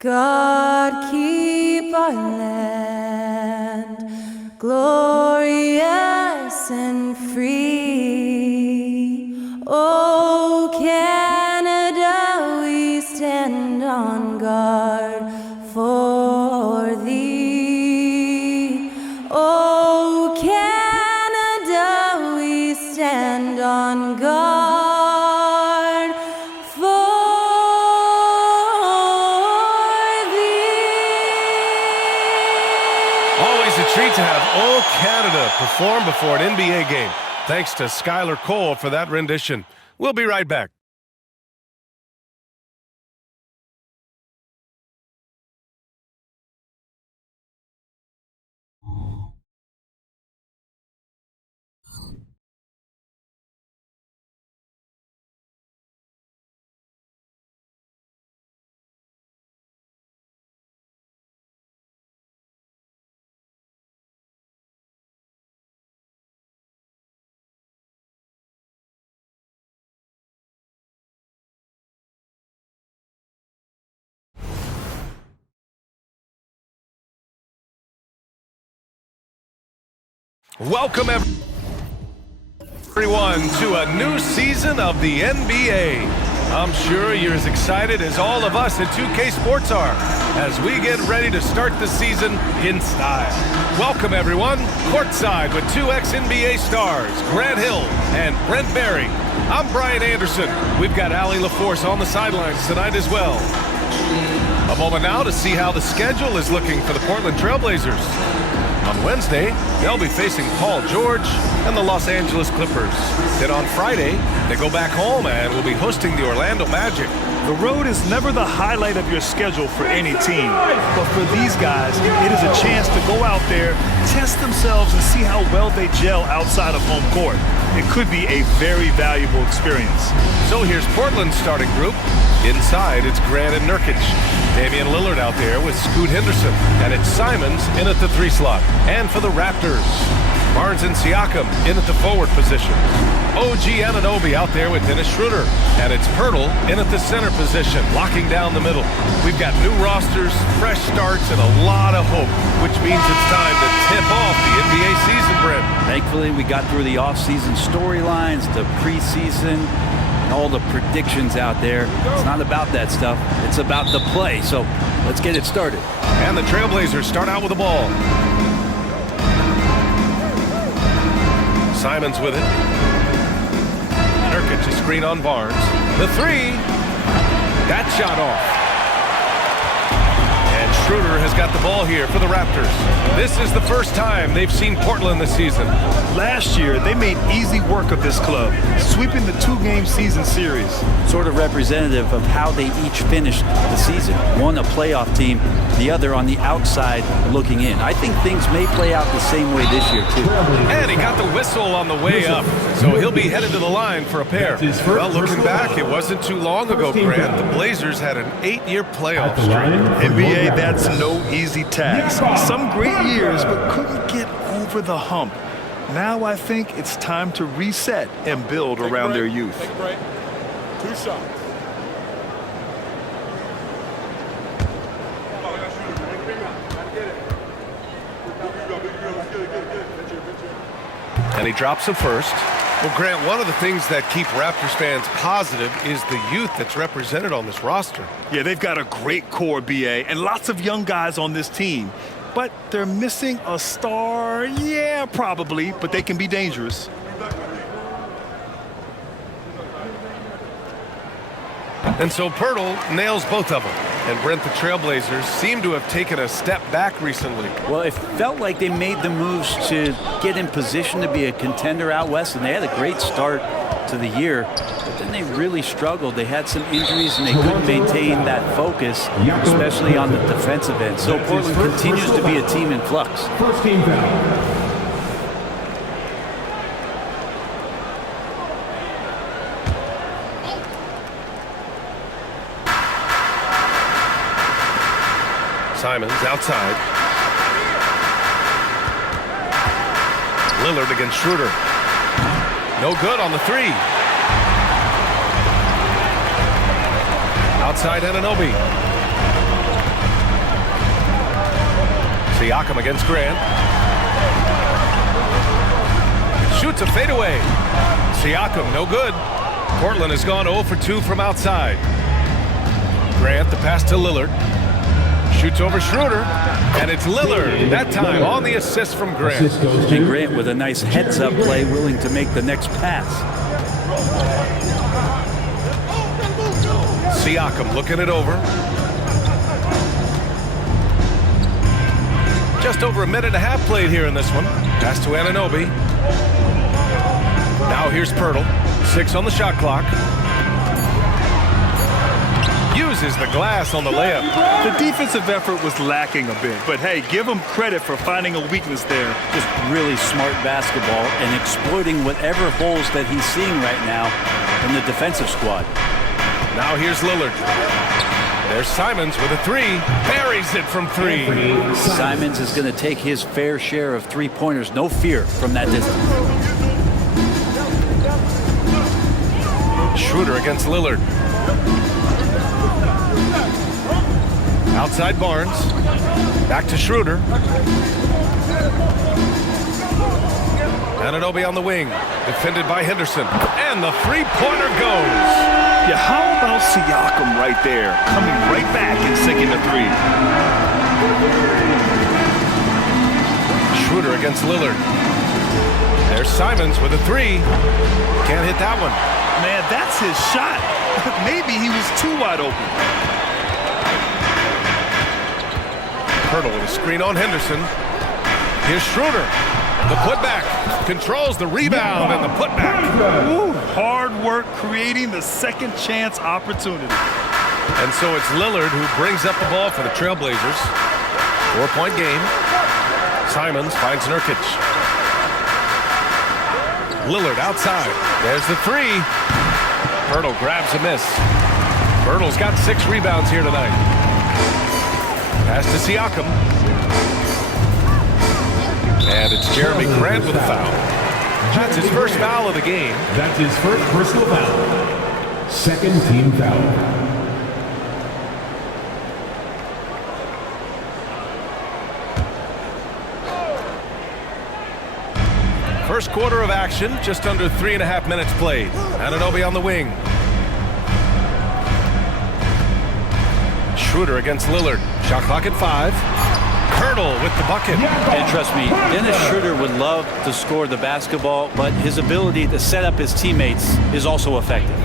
God keep our land glorious and free. Oh, Canada, we stand on guard for thee. Oh, Canada, we stand on guard for Always a treat to have All Canada perform before an NBA game. Thanks to Skylar Cole for that rendition. We'll be right back. Welcome everyone to a new season of the NBA. I'm sure you're as excited as all of us at 2K Sports are as we get ready to start the season in style. Welcome everyone, courtside with two ex-NBA stars, Grant Hill and Brent Barry. I'm Brian Anderson. We've got Allie LaForce on the sidelines tonight as well. A moment now to see how the schedule is looking for the Portland Trailblazers. On Wednesday, they'll be facing Paul George and the Los Angeles Clippers. Then on Friday, they go back home and will be hosting the Orlando Magic. The road is never the highlight of your schedule for any team. But for these guys, it is a chance to go out there, test themselves, and see how well they gel outside of home court. It could be a very valuable experience. So here's Portland's starting group. Inside, it's Grant and Nurkic. Damian Lillard out there with Scoot Henderson. And it's Simons in at the 3 slot. And for the Raptors, Barnes and Siakam in at the forward position. OG Anunoby out there with Dennis Schroeder. And it's Pirtle in at the center position, locking down the middle. We've got new rosters, fresh starts, and a lot of hope, which means it's time to tip off the NBA season, Brent. Thankfully, we got through the off-season storylines, the preseason, and all the predictions out there. It's not about that stuff. It's about the play. So let's get it started. And the Trailblazers start out with the ball. Simons with it. Nurkic, a screen on Barnes. The 3. That shot off. And Schroeder has got the ball here for the Raptors. This is the first time they've seen Portland this season. Last year, they made easy work of this club, sweeping the 2-game season series. Sort of representative of how they each finished the season. One a playoff team, the other on the outside looking in. I think things may play out the same way this year, too. And he got the whistle on the way up, so he'll be headed to the line for a pair. Well, looking back, it wasn't too long ago, Grant. The Blazers had an 8-year playoff streak. NBA, that's no easy task. Some great years, but couldn't get over the hump. Now I think it's time to reset and build around their youth. 2 shots. And he drops it first. Well, Grant, one of the things that keep Raptors fans positive is the youth that's represented on this roster. Yeah, they've got a great core, BA, and lots of young guys on this team. But they're missing a star. Yeah, probably, but they can be dangerous. And so Pirtle nails both of them. And Brent, the Trailblazers seem to have taken a step back recently. Well, it felt like they made the moves to get in position to be a contender out west, and they had a great start to the year. But then they really struggled. They had some injuries, and they couldn't maintain that focus, especially on the defensive end. So Portland continues to be a team in flux. First team foul. Simons outside. Lillard against Schroeder. No good on the 3. Outside Anunoby. Siakam against Grant. Shoots a fadeaway. Siakam, no good. Portland has gone 0 for 2 from outside. Grant, the pass to Lillard. Shoots over Schroeder, and it's Lillard, that time on the assist from Grant. And Grant with a nice heads-up play, willing to make the next pass. Siakam looking it over. Just over a minute and a half played here in this one. Pass to Anunoby. Now here's Pirtle. 6 on the shot clock. Uses the glass on the layup. The defensive effort was lacking a bit, but hey, give him credit for finding a weakness there. Just really smart basketball and exploiting whatever holes that he's seeing right now in the defensive squad. Now here's Lillard. There's Simons with a 3. Buries it from 3. Simons is going to take his fair share of three-pointers, no fear, from that distance. Schroeder against Lillard. Outside Barnes. Back to Schroeder. Anunoby on the wing. Defended by Henderson. And the three-pointer goes. Yeah, how about Siakam right there, coming right back and sinking the 3? Schroeder against Lillard. There's Simons with a 3. Can't hit that one. Man, that's his shot. Maybe he was too wide open. Pirtle with a screen on Henderson. Here's Schroeder. The putback. Controls the rebound and the putback. Ooh, hard work creating the second chance opportunity. And so it's Lillard who brings up the ball for the Trailblazers. 4-point game. Simons finds Nurkic. Lillard outside. There's the 3. Pirtle grabs a miss. Pirtle's got 6 rebounds here tonight. Pass to Siakam. And it's Jeremy Grant with a foul. That's his first foul of the game. That's his first personal foul. Second team foul. First quarter of action, just under 3.5 minutes played. Anunoby on the wing. Schroeder against Lillard. Shot clock at 5. Pirtle with the bucket. And trust me, Dennis Schroeder would love to score the basketball, but his ability to set up his teammates is also effective.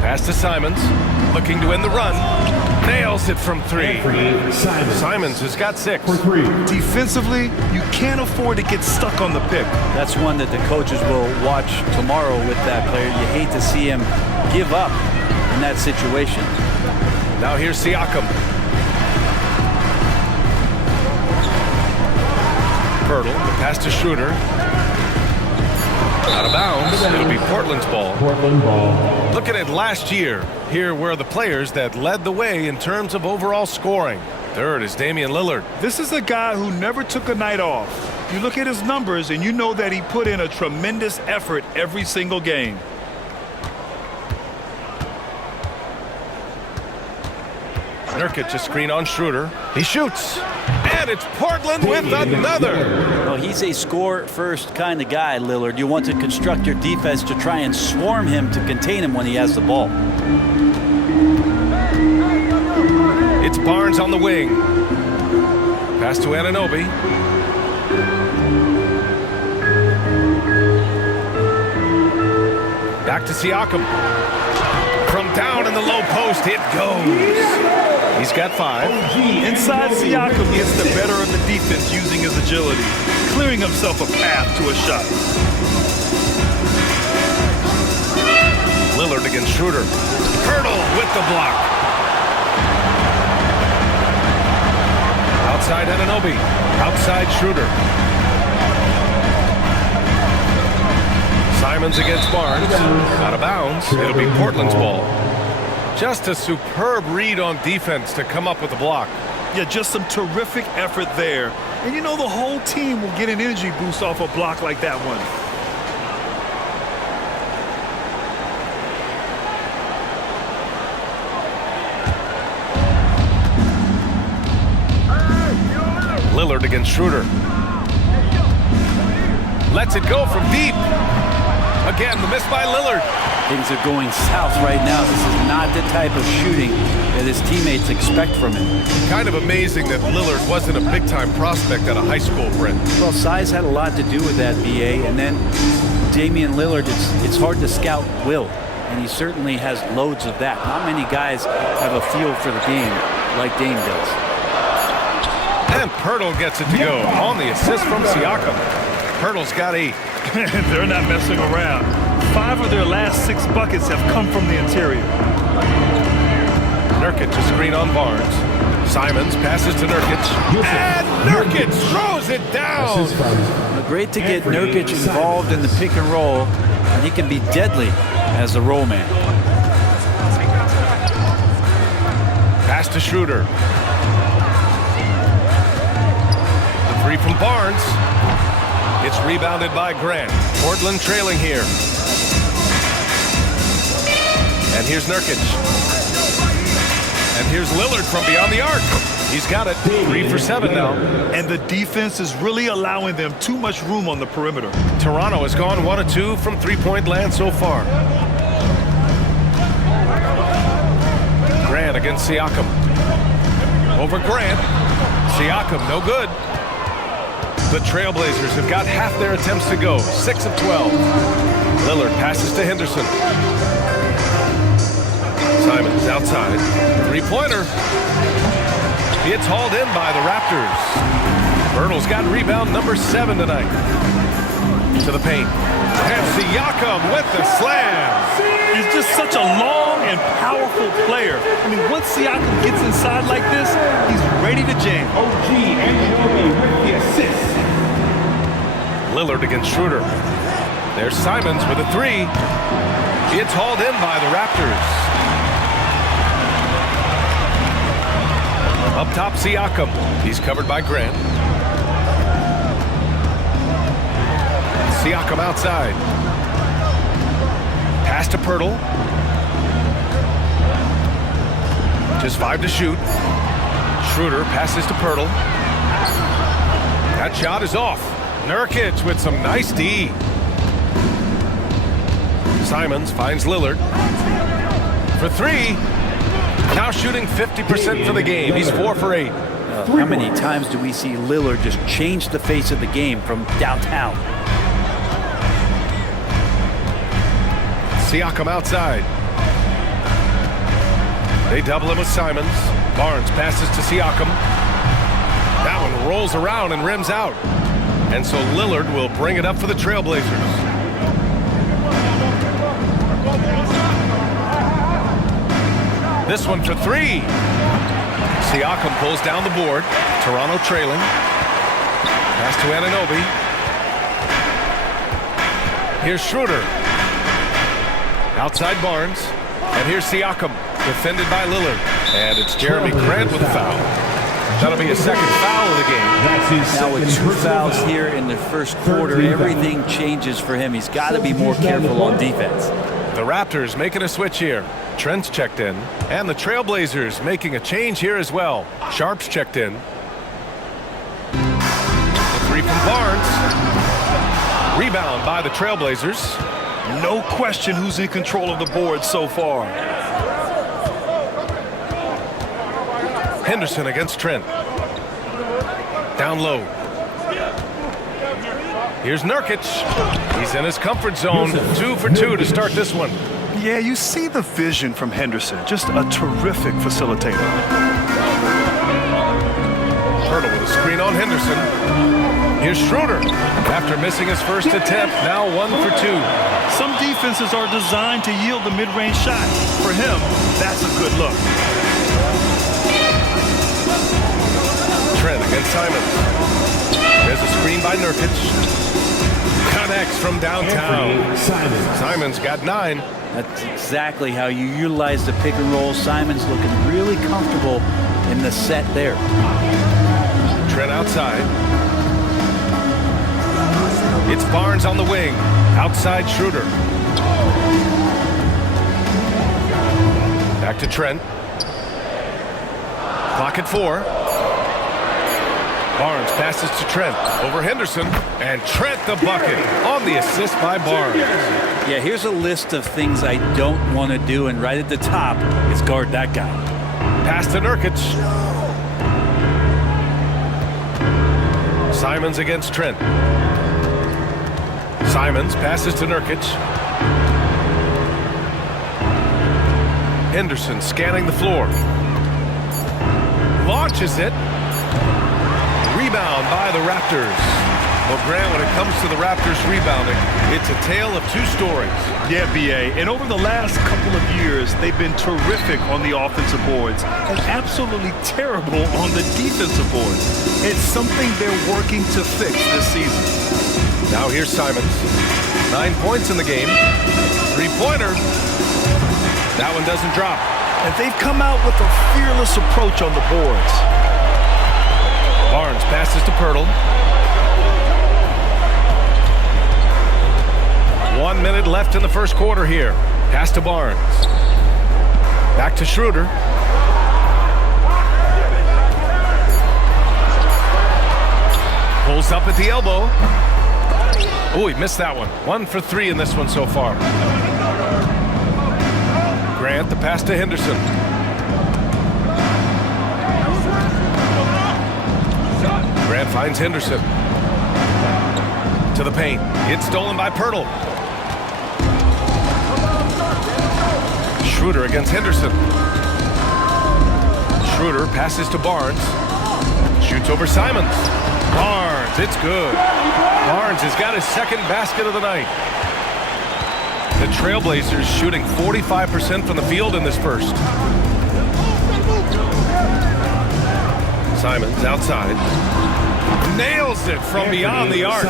Pass to Simons. Looking to end the run. Nails it from 3. Simons has got 6. For 3. Defensively, you can't afford to get stuck on the pick. That's one that the coaches will watch tomorrow with that player. You hate to see him give up in that situation. Now here's Siakam. Pirtle, the pass to Schroeder. Out of bounds. It'll be Portland's ball. Portland ball. Looking at last year, here were the players that led the way in terms of overall scoring. Third is Damian Lillard. This is a guy who never took a night off. You look at his numbers and you know that he put in a tremendous effort every single game. Nurkic, a screen on Schroeder. He shoots. And it's Portland with another. Well, he's a score-first kind of guy, Lillard. You want to construct your defense to try and swarm him to contain him when he has the ball. It's Barnes on the wing. Pass to Anunoby. Back to Siakam. From down in the low post, it goes. He's got 5. Inside, Siakam gets the better of the defense using his agility, clearing himself a path to a shot. Lillard against Schroeder. Pirtle with the block. Outside Anunoby. Outside Schroeder. Simons against Barnes. Out of bounds. It'll be Portland's ball. Just a superb read on defense to come up with the block. Yeah, just some terrific effort there. And you know the whole team will get an energy boost off a block like that one. Lillard against Schroeder. Lets it go from deep. Again, the miss by Lillard. Things are going south right now. This is not the type of shooting that his teammates expect from him. Kind of amazing that Lillard wasn't a big-time prospect at a high school, Brent. Well, size had a lot to do with that, BA. And then Damian Lillard, it's hard to scout will. And he certainly has loads of that. Not many guys have a feel for the game like Dame does. And Pirtle gets it to go on the assist from Siakam. Pirtle's got 8. They're not messing around. 5 of their last 6 buckets have come from the interior. Nurkic to screen on Barnes. Simons passes to Nurkic. And Nurkic throws it down. Great to get Nurkic involved in the pick and roll, and he can be deadly as a roll man. Pass to Schroeder. The 3 from Barnes. It's rebounded by Grant. Portland trailing here. And here's Nurkic. And here's Lillard from beyond the arc. He's got it. 3 for 7 now. And the defense is really allowing them too much room on the perimeter. Toronto has gone 1 of 2 from three-point land so far. Grant against Siakam. Over Grant. Siakam, no good. The Trailblazers have got half their attempts to go. 6 of 12. Lillard passes to Henderson. Simons outside. 3-pointer. It's hauled in by the Raptors. Pirtle's got rebound number 7 tonight. To the paint. And Siakam with the slam. He's just such a long and powerful player. I mean, once Siakam gets inside like this, he's ready to jam. OG Anunoby with the assist. Lillard against Schroeder. There's Simons with a 3. It's hauled in by the Raptors. Up top, Siakam. He's covered by Grant. Siakam outside. Pass to Pirtle. Just 5 to shoot. Schroeder passes to Pirtle. That shot is off. Nurkic with some nice D. Simons finds Lillard. For 3. Now shooting 50% for the game. He's 4 for 8. How many times do we see Lillard just change the face of the game from downtown? Siakam outside. They double him with Simons. Barnes passes to Siakam. That one rolls around and rims out. And so Lillard will bring it up for the Trailblazers. This one for 3. Siakam pulls down the board. Toronto trailing. Pass to Anunoby. Here's Schroeder. Outside Barnes. And here's Siakam. Defended by Lillard. And it's Jeremy Grant with a foul. That'll be his second foul of the game. Now with 2 fouls here in the first quarter, everything changes for him. He's got to be more careful on defense. The Raptors making a switch here. Trent's checked in. And the Trailblazers making a change here as well. Sharp's checked in. The 3 from Barnes. Rebound by the Trailblazers. No question who's in control of the board so far. Henderson against Trent. Down low. Here's Nurkic. He's in his comfort zone. 2 for 2 to start this one. Yeah, you see the vision from Henderson. Just a terrific facilitator. Pirtle with a screen on Henderson. Here's Schroeder. After missing his first attempt, now 1 for 2. Some defenses are designed to yield the mid-range shot. For him, that's a good look. Trent against Simons. There's a screen by Nurkic. Connects from downtown. Simons got 9. That's exactly how you utilize the pick and roll. Simons looking really comfortable in the set there. Trent outside. It's Barnes on the wing. Outside Schroeder. Back to Trent. Clock at 4. Barnes passes to Trent over Henderson, and Trent the bucket on the assist by Barnes. Yeah, here's a list of things I don't want to do, and right at the top is guard that guy. Pass to Nurkic. Simons against Trent. Simons passes to Nurkic. Henderson scanning the floor. Launches it. Rebound by the Raptors. Well, Grant, when it comes to the Raptors rebounding, it's a tale of two stories. Yeah, B.A. And over the last couple of years, they've been terrific on the offensive boards and absolutely terrible on the defensive boards. It's something they're working to fix this season. Now here's Simons. 9 points in the game. Three-pointer. That one doesn't drop. And they've come out with a fearless approach on the boards. Barnes passes to Pirtle. 1 minute left in the first quarter here. Pass to Barnes. Back to Schroeder. Pulls up at the elbow. Oh, he missed that one. 1 for 3 in this one so far. Grant, the pass to Henderson. Grant finds Henderson. To the paint. It's stolen by Pirtle. Schroeder against Henderson. Schroeder passes to Barnes. Shoots over Simons. Barnes, it's good. Barnes has got his second basket of the night. The Trailblazers shooting 45% from the field in this first. Simons outside. Nails it from beyond the arc.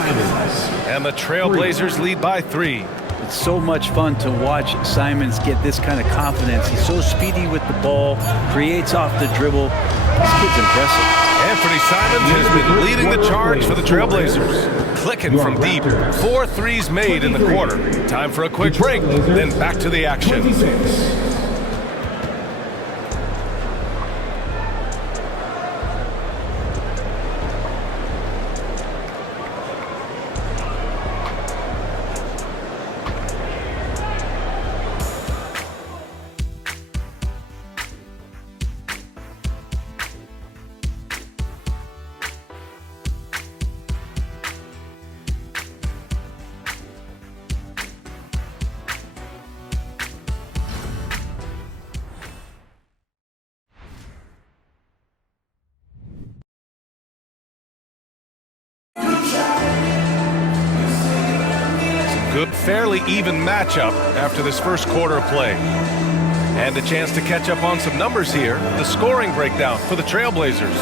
And the Trailblazers lead by 3. It's so much fun to watch Simons get this kind of confidence. He's so speedy with the ball, creates off the dribble. This kid's impressive. Anthony Simons has been leading the charge for the Trailblazers. Clicking from deep. 4 threes made in the quarter. Time for a quick break, then back to the action. Good, fairly even matchup after this first quarter of play. And a chance to catch up on some numbers here. The scoring breakdown for the Trailblazers.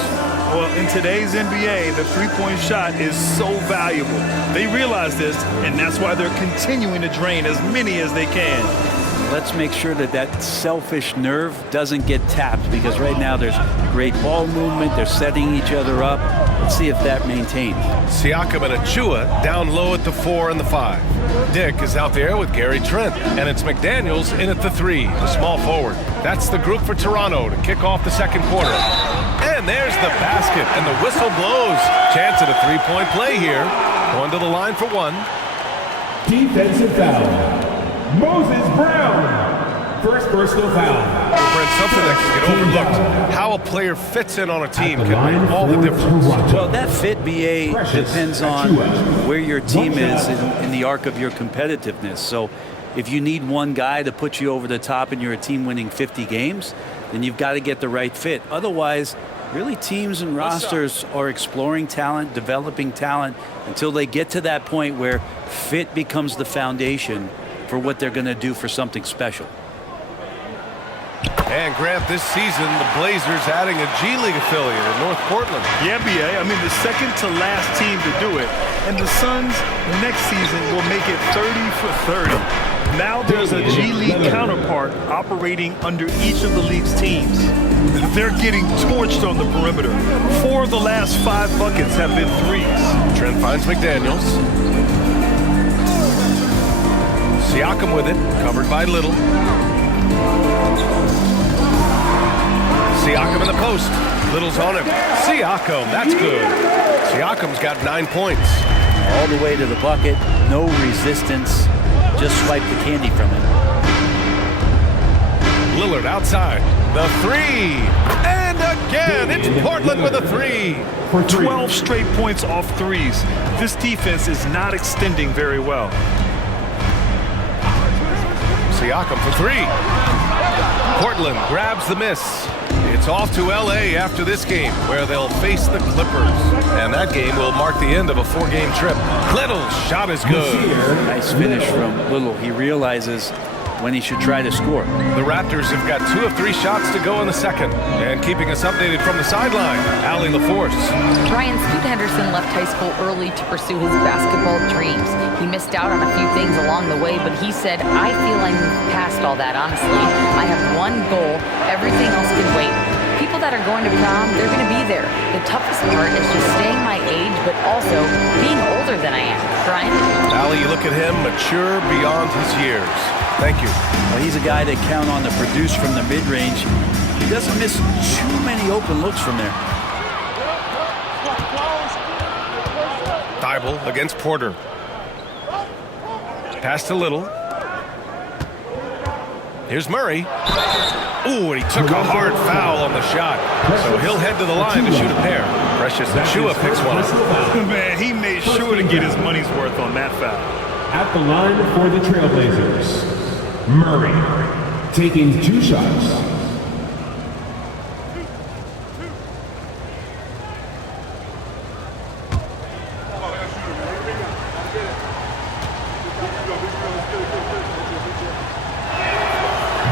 Well, in today's NBA, the three-point shot is so valuable. They realize this, and that's why they're continuing to drain as many as they can. Let's make sure that that selfish nerve doesn't get tapped, because right now there's great ball movement. They're setting each other up. Let's see if that maintains. Siakam and Achua down low at the 4 and the 5. Dick is out there with Gary Trent, and it's McDaniels in at the 3, the small forward. That's the group for Toronto to kick off the second quarter. And there's the basket, and the whistle blows. Chance at a three-point play here. Going to the line for 1. Defensive foul. Moses Brown. First personal foul. Brent, something that can get overlooked. How a player fits in on a team can make all the difference. Well, that fit, BA, depends on where your team is in the arc of your competitiveness. So if you need one guy to put you over the top and you're a team winning 50 games, then you've got to get the right fit. Otherwise, really teams and rosters are exploring talent, developing talent until they get to that point where fit becomes the foundation for what they're going to do for something special. And Grant, this season, the Blazers adding a G League affiliate in North Portland. Yeah, BA. I mean, the second to last team to do it. And the Suns next season will make it 30 for 30. Now there's a G League counterpart operating under each of the league's teams. They're getting torched on the perimeter. 4 of the last 5 buckets have been threes. Trent finds McDaniels. Siakam with it, covered by Little. Siakam in the post. Little's on him. Siakam, that's good. Siakam's got 9 points. All the way to the bucket, no resistance, just swipe the candy from him. Lillard outside, the three, and again, it's Portland with a three. 12 straight points off threes. This defense is not extending very well. Siakam for three. Portland grabs the miss. It's off to LA after this game, where they'll face the Clippers. And that game will mark the end of a 4-game trip. Little's shot is good. Nice finish from Little. He realizes when he should try to score. The Raptors have got 2 of 3 shots to go in the second. And keeping us updated from the sideline, Allie LaForce. Brian, Scoot Henderson left high school early to pursue his basketball dreams. He missed out on a few things along the way, but he said, I feel I moved past all that, honestly. I have one goal. Everything else can wait. People that are going to prom, they're going to be there. The toughest part is just staying my age, but also being older than I am. Brian? Allie, you look at him, mature beyond his years. Thank you. Well, he's a guy that count on to produce from the mid-range. He doesn't miss too many open looks from there. Thibault against Porter. Pass to Little. Here's Murray. Ooh, and he took a hard foul on the shot. So he'll head to the line to shoot a pair. Precious Achiuwa picks one up. Man, he made sure to get his money's worth on that foul. At the line for the Trailblazers, Murray, taking 2 shots.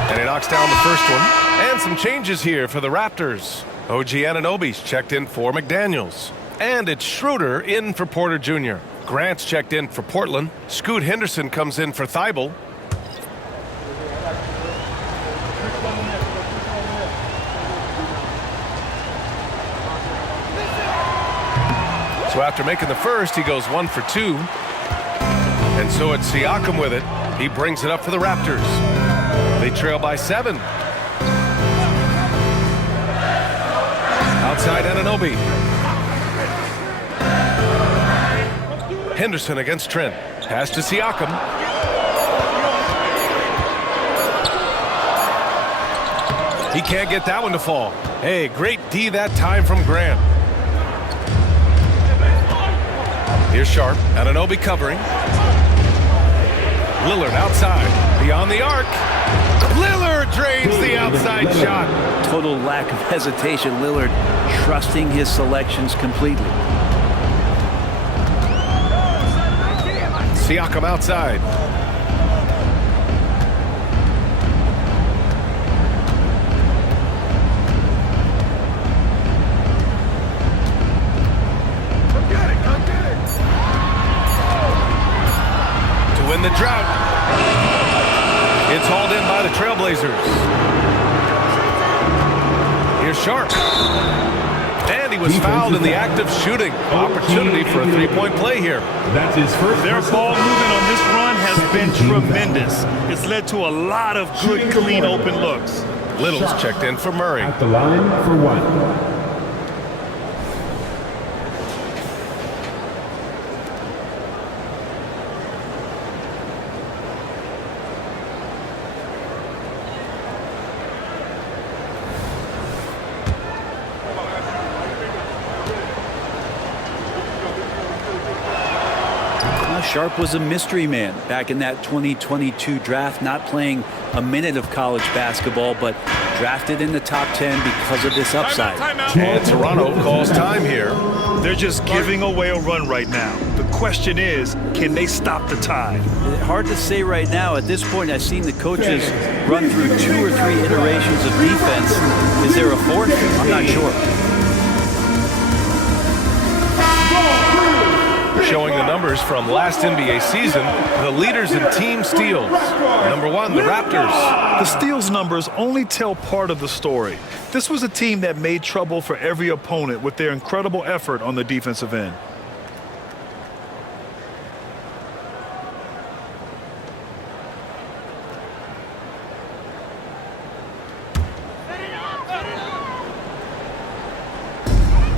And he knocks down the first one. And some changes here for the Raptors. OG Anunoby's checked in for McDaniels. And it's Schroeder in for Porter Jr. Grant's checked in for Portland. Scoot Henderson comes in for Thibault. So after making the first, he goes 1 for 2. And so it's Siakam with it. He brings it up for the Raptors. They trail by 7. Outside Anunoby. Henderson against Trent. Pass to Siakam. He can't get that one to fall. Hey, great D that time from Grant. Here's Sharp. Anunoby covering. Lillard outside. Beyond the arc. Lillard drains the outside shot. Total lack of hesitation. Lillard trusting his selections completely. Siakam outside. To win the drought. It's hauled in by the Trailblazers. Here's Sharp. And he was fouled in the act of shooting. Opportunity for a 3-point play here. That's his first. Their ball movement on this run has been tremendous. It's led to a lot of good, clean, open looks. Little's checked in for Murray. At the line for 1. Sharp was a mystery man back in that 2022 draft, not playing a minute of college basketball, but drafted in the top 10 because of this upside. And Toronto calls time here. They're just giving away a run right now. The question is, can they stop the tide? Hard to say right now. At this point, I've seen the coaches run through 2 or 3 iterations of defense. Is there a fourth? I'm not sure. Showing the numbers from last NBA season, the leaders in team steals. Number 1, the Raptors. The steals numbers only tell part of the story. This was a team that made trouble for every opponent with their incredible effort on the defensive end.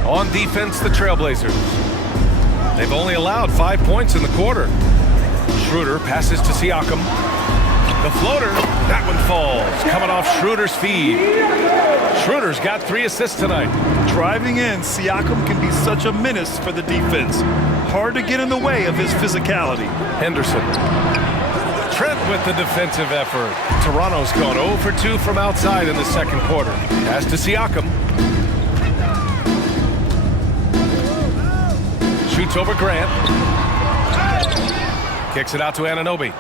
On defense, the Trailblazers. They've only allowed 5 points in the quarter. Schroeder passes to Siakam. The floater, that one falls, coming off Schroeder's feed. Schroeder's got 3 assists tonight. Driving in, Siakam can be such a menace for the defense. Hard to get in the way of his physicality. Henderson. Trent with the defensive effort. Toronto's gone 0 for 2 from outside in the second quarter. Pass to Siakam. Shoots over Grant. Kicks it out to Anunoby.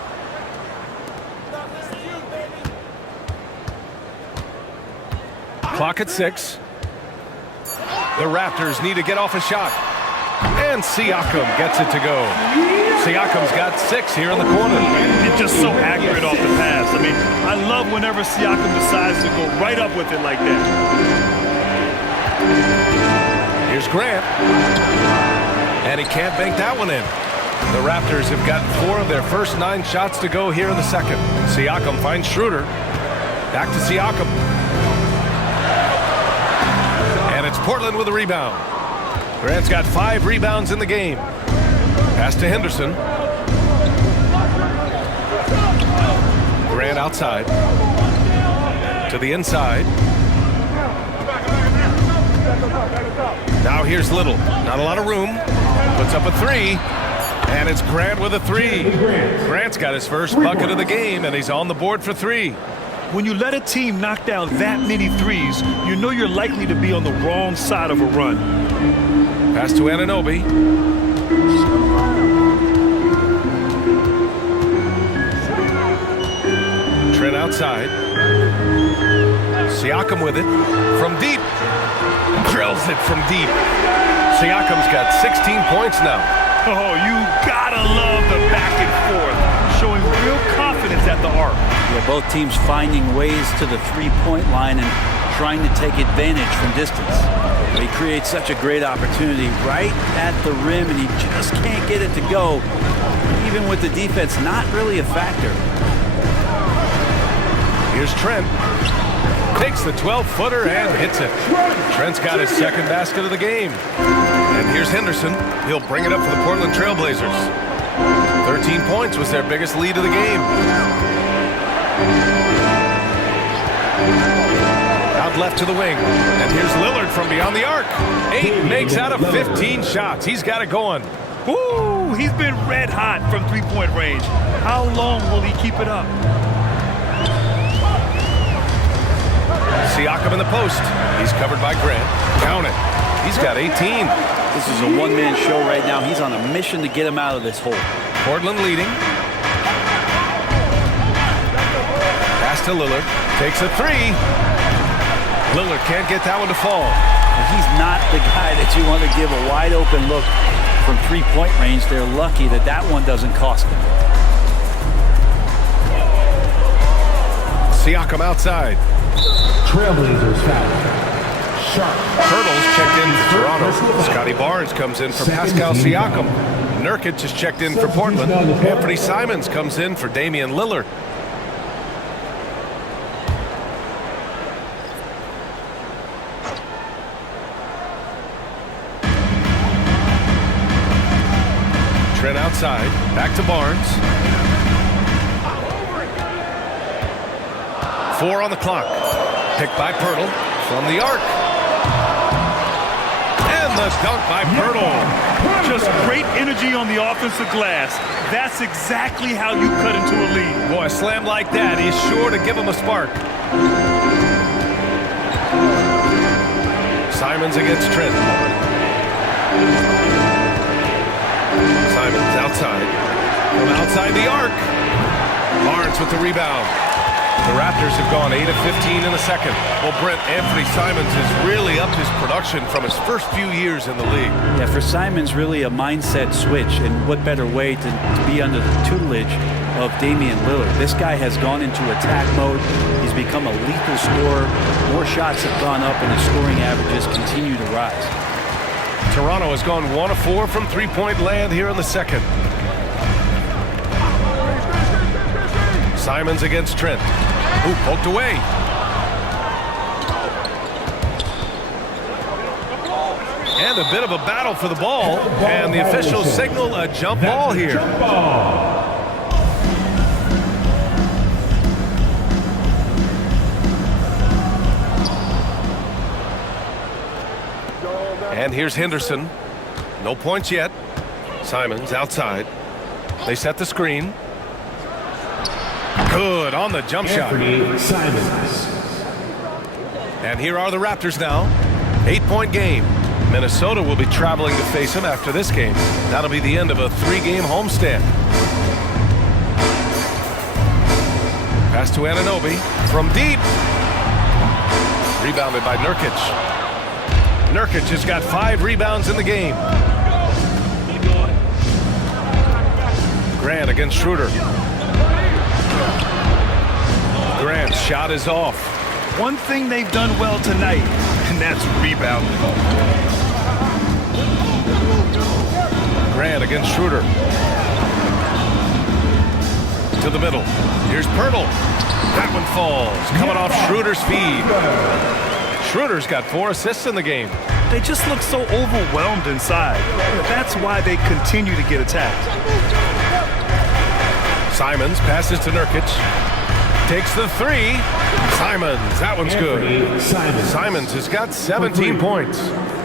Clock at 6. The Raptors need to get off a shot. And Siakam gets it to go. Siakam's got 6 here in the corner. It's just so accurate off the pass. I mean, I love whenever Siakam decides to go right up with it like that. Here's Grant. And he can't bank that one in. The Raptors have gotten 4 of their first 9 shots to go here in the second. Siakam finds Schroeder. Back to Siakam. And it's Portland with a rebound. Grant's got 5 rebounds in the game. Pass to Henderson. Grant outside. To the inside. Now here's Little. Not a lot of room. Puts up a 3. And it's Grant with a 3. Grant's got his first bucket of the game, and he's on the board for 3. When you let a team knock down that many threes, you know you're likely to be on the wrong side of a run. Pass to Anunoby. Trent outside. Siakam with it. From deep. Drills it from deep. Siakam's got 16 points now. Oh, you gotta love the back and forth. Showing real confidence at the arc. Yeah, both teams finding ways to the three-point line and trying to take advantage from distance. He creates such a great opportunity right at the rim, and he just can't get it to go. Even with the defense not really a factor. Here's Trent. Takes the 12-footer and hits it. Trent's got his second basket of the game. And here's Henderson. He'll bring it up for the Portland Trailblazers. 13 points was their biggest lead of the game. Out left to the wing. And here's Lillard from beyond the arc. 8 makes out of 15 shots. He's got it going. Ooh, he's been red hot from three-point range. How long will he keep it up? Siakam in the post. He's covered by Grant. Count it. He's got 18. This is a one-man show right now. He's on a mission to get him out of this hole. Portland leading. Pass to Lillard. Takes a 3. Lillard can't get that one to fall. He's not the guy that you want to give a wide-open look from three-point range. They're lucky that that one doesn't cost them. Siakam outside. Trailblazers foul. Sharp. Hurdles checked in for Toronto. Scotty Barnes comes in for Pascal Siakam. Nurkic is checked in for Portland. Anthony Simons comes in for Damian Lillard. Trent outside. Back to Barnes. 4 on the clock. Picked by Pirtle from the arc. And the dunk by Pirtle. Just great energy on the offensive glass. That's exactly how you cut into a lead. Boy, a slam like that, he's sure to give him a spark. Simons against Trent. Simons outside. From outside the arc. Barnes with the rebound. The Raptors have gone 8 of 15 in the second. Well, Brent, Anthony Simons has really upped his production from his first few years in the league. Yeah, for Simons, really a mindset switch, and what better way to be under the tutelage of Damian Lillard. This guy has gone into attack mode. He's become a lethal scorer. More shots have gone up, and his scoring averages continue to rise. Toronto has gone 1 of 4 from three-point land here in the second. Simons against Trent. Ooh, poked away. And a bit of a battle for the ball. And the officials signal a jump ball here. Jump ball. And here's Henderson. No points yet. Simons outside. They set the screen. Good on the jump shot. Simons. And here are the Raptors now. 8-point game. Minnesota will be traveling to face them after this game. That'll be the end of a 3-game homestand. Pass to Anunoby from deep. Rebounded by Nurkic. Nurkic has got 5 rebounds in the game. Grant against Schroeder. Grant's shot is off. One thing they've done well tonight, and that's rebounding. Grant against Schroeder. To the middle. Here's Pirtle. That one falls. Coming off Schroeder's feed. Schroeder's got 4 assists in the game. They just look so overwhelmed inside. That's why they continue to get attacked. Simons passes to Nurkic. Takes the 3. Simons, that one's good. Simons has got 17 points.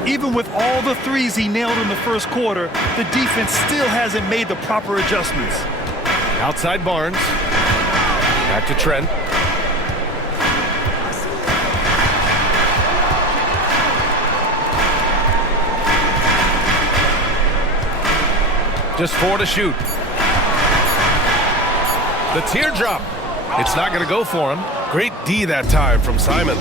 Even with all the threes he nailed in the first quarter, the defense still hasn't made the proper adjustments. Outside Barnes. Back to Trent. Just 4 to shoot. The teardrop. It's not going to go for him. Great D that time from Simons.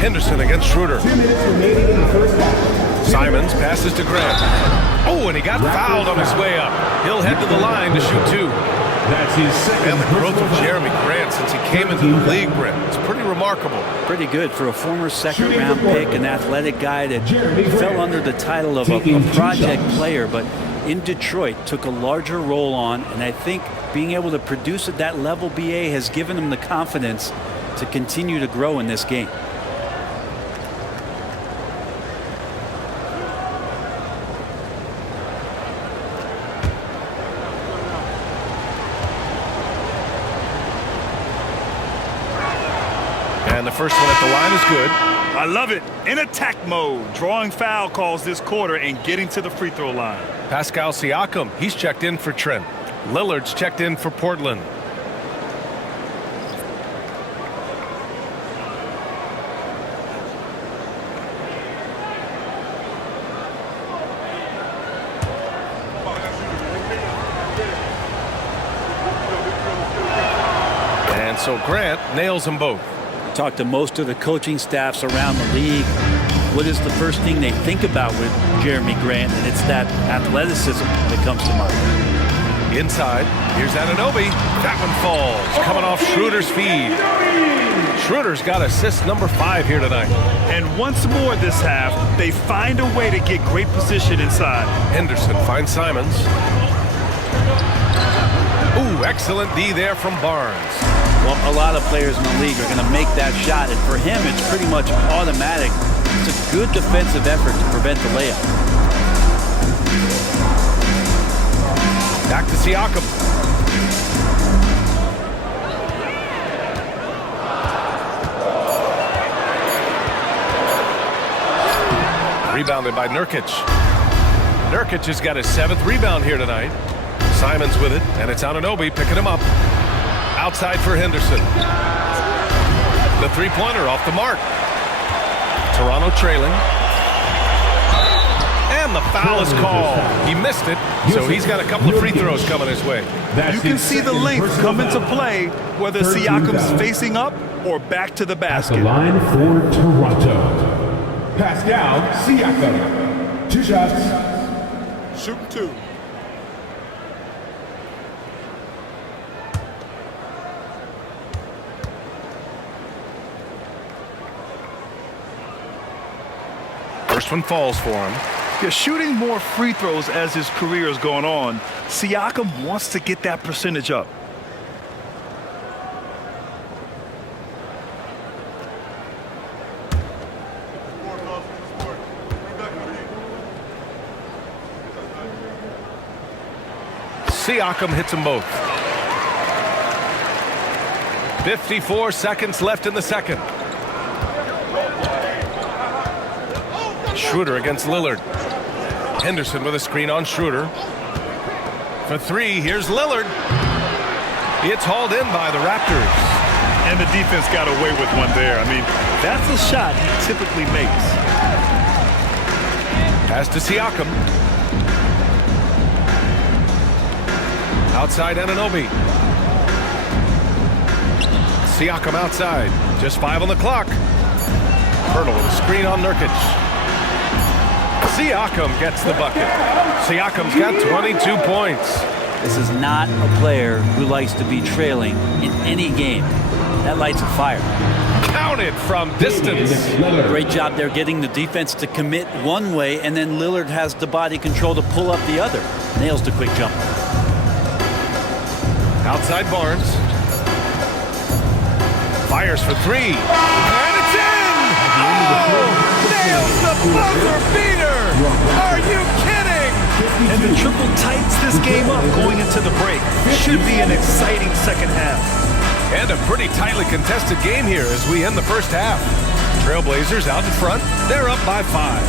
Henderson against Schroeder. 2 minutes remaining in the first half. Simons passes to Grant. Oh, and he got fouled on his way up. He'll head to the line to shoot 2. That's his second. And the growth of Jeremy Grant since he came into the league, Brent. It's pretty remarkable. Pretty good for a former second-round pick, an athletic guy that fell under the title of a project player, but in Detroit took a larger role on, and I think being able to produce at that level, BA, has given him the confidence to continue to grow in this game. And the first one at the line is good. I love it. In attack mode, drawing foul calls this quarter and getting to the free throw line. Pascal Siakam, he's checked in for Trent. Lillard's checked in for Portland. And so Grant nails them both. Talk to most of the coaching staffs around the league. What is the first thing they think about with Jeremy Grant? And it's that athleticism that comes to mind. Inside, here's Anunoby. That one falls, coming off Schroeder's feed. Schroeder's got assist number 5 here tonight. And once more this half, they find a way to get great position inside. Henderson finds Simons. Ooh, excellent D there from Barnes. Well, a lot of players in the league are going to make that shot, and for him, it's pretty much automatic. It's a good defensive effort to prevent the layup. Back to Siakam. Rebounded by Nurkic. Nurkic has got his 7th rebound here tonight. Simons with it, and it's Anunoby picking him up. Outside for Henderson. The 3-pointer off the mark. Toronto trailing. And the foul is called. He missed it, so he's got a couple of free throws coming his way. You can see the length come into play, whether Siakam's facing up or back to the At basket. the line for Toronto, Pascal Siakam. 2 shots. Shooting 2. First one falls for him. You're shooting more free throws as his career is going on. Siakam wants to get that percentage up. Siakam hits them both. 54 seconds left in the second. Schroeder against Lillard. Henderson with a screen on Schroeder. For three, here's Lillard. It's hauled in by the Raptors. And the defense got away with one there. I mean, that's a shot he typically makes. Pass to Siakam. Outside Anunoby. Siakam outside. Just 5 on the clock. Hurdle with a screen on Nurkic. Siakam gets the bucket. Siakam's got 22 points. This is not a player who likes to be trailing in any game. That lights a fire. Counted from distance. Great job there getting the defense to commit one way, and then Lillard has the body control to pull up the other. Nails the quick jump. Outside Barnes. Fires for three. And it's in! Oh! Nails the buzzer beater! Are you kidding? And the triple tights this game up going into the break. Should be an exciting second half. And a pretty tightly contested game here as we end the first half. Trailblazers out in front. They're up by 5.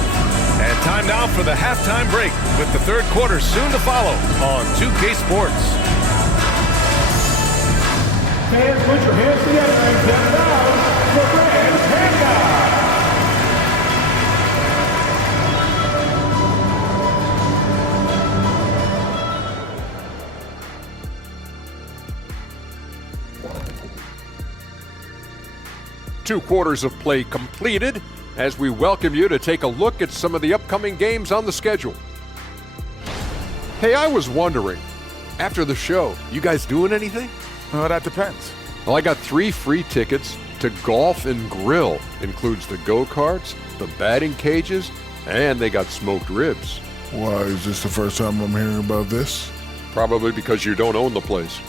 And time now for the halftime break with the third quarter soon to follow on 2K Sports. Fans, put your hands together and get down for Brand Handout. Two quarters of play completed as we welcome you to take a look at some of the upcoming games on the schedule. Hey, I was wondering, after the show, you guys doing anything? Well, that depends. Well, I got 3 free tickets to Golf and Grill. Includes the go-karts, the batting cages, and they got smoked ribs. Why, is this the first time I'm hearing about this? Probably because you don't own the place.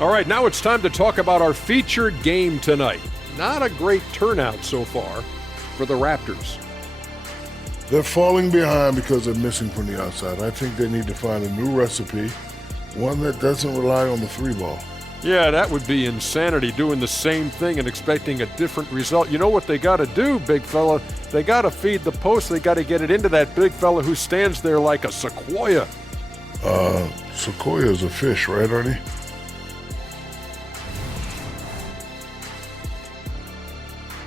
All right, now it's time to talk about our featured game tonight. Not a great turnout so far for the Raptors. They're falling behind because they're missing from the outside. I think they need to find a new recipe, one that doesn't rely on the 3-ball. Yeah, that would be insanity, doing the same thing and expecting a different result. You know what they got to do, big fella? They got to feed the post. They got to get it into that big fella who stands there like a sequoia. Sequoia's a fish, right, Arnie?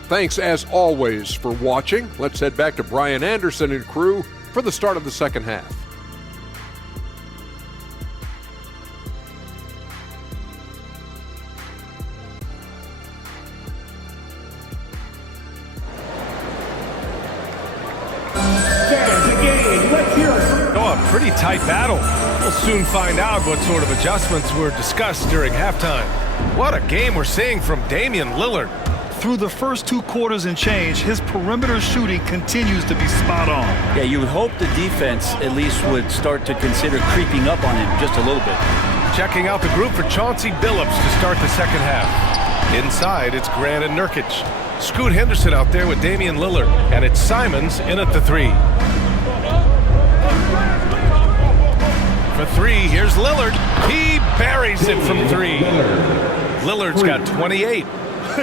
Thanks, as always, for watching. Let's head back to Brian Anderson and crew for the start of the second half. Oh, a pretty tight battle. We'll soon find out what sort of adjustments were discussed during halftime. What a game we're seeing from Damian Lillard. Through the first 2 quarters and change, his perimeter shooting continues to be spot on. Yeah, you would hope the defense at least would start to consider creeping up on him just a little bit. Checking out the group for Chauncey Billups to start the second half. Inside, it's Grant and Nurkic. Scoot Henderson out there with Damian Lillard. And it's Simons in at the 3. For 3, here's Lillard. He buries it from 3. Lillard's got 28.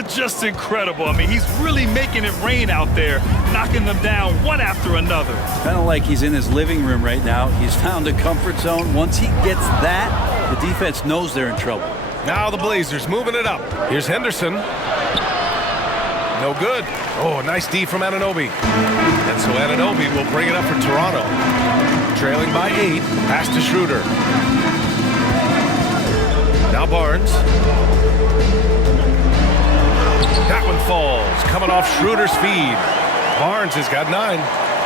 Just incredible. I mean, he's really making it rain out there, knocking them down one after another. Kind of like he's in his living room right now. He's found a comfort zone. Once he gets that, the defense knows they're in trouble. Now the Blazers moving it up. Here's Henderson. No good. Oh, nice D from Anunoby. And so Anunoby will bring it up for Toronto. Trailing by 8. Pass to Schroeder. Now Barnes. That one falls, coming off Schroeder's feed. Barnes has got 9.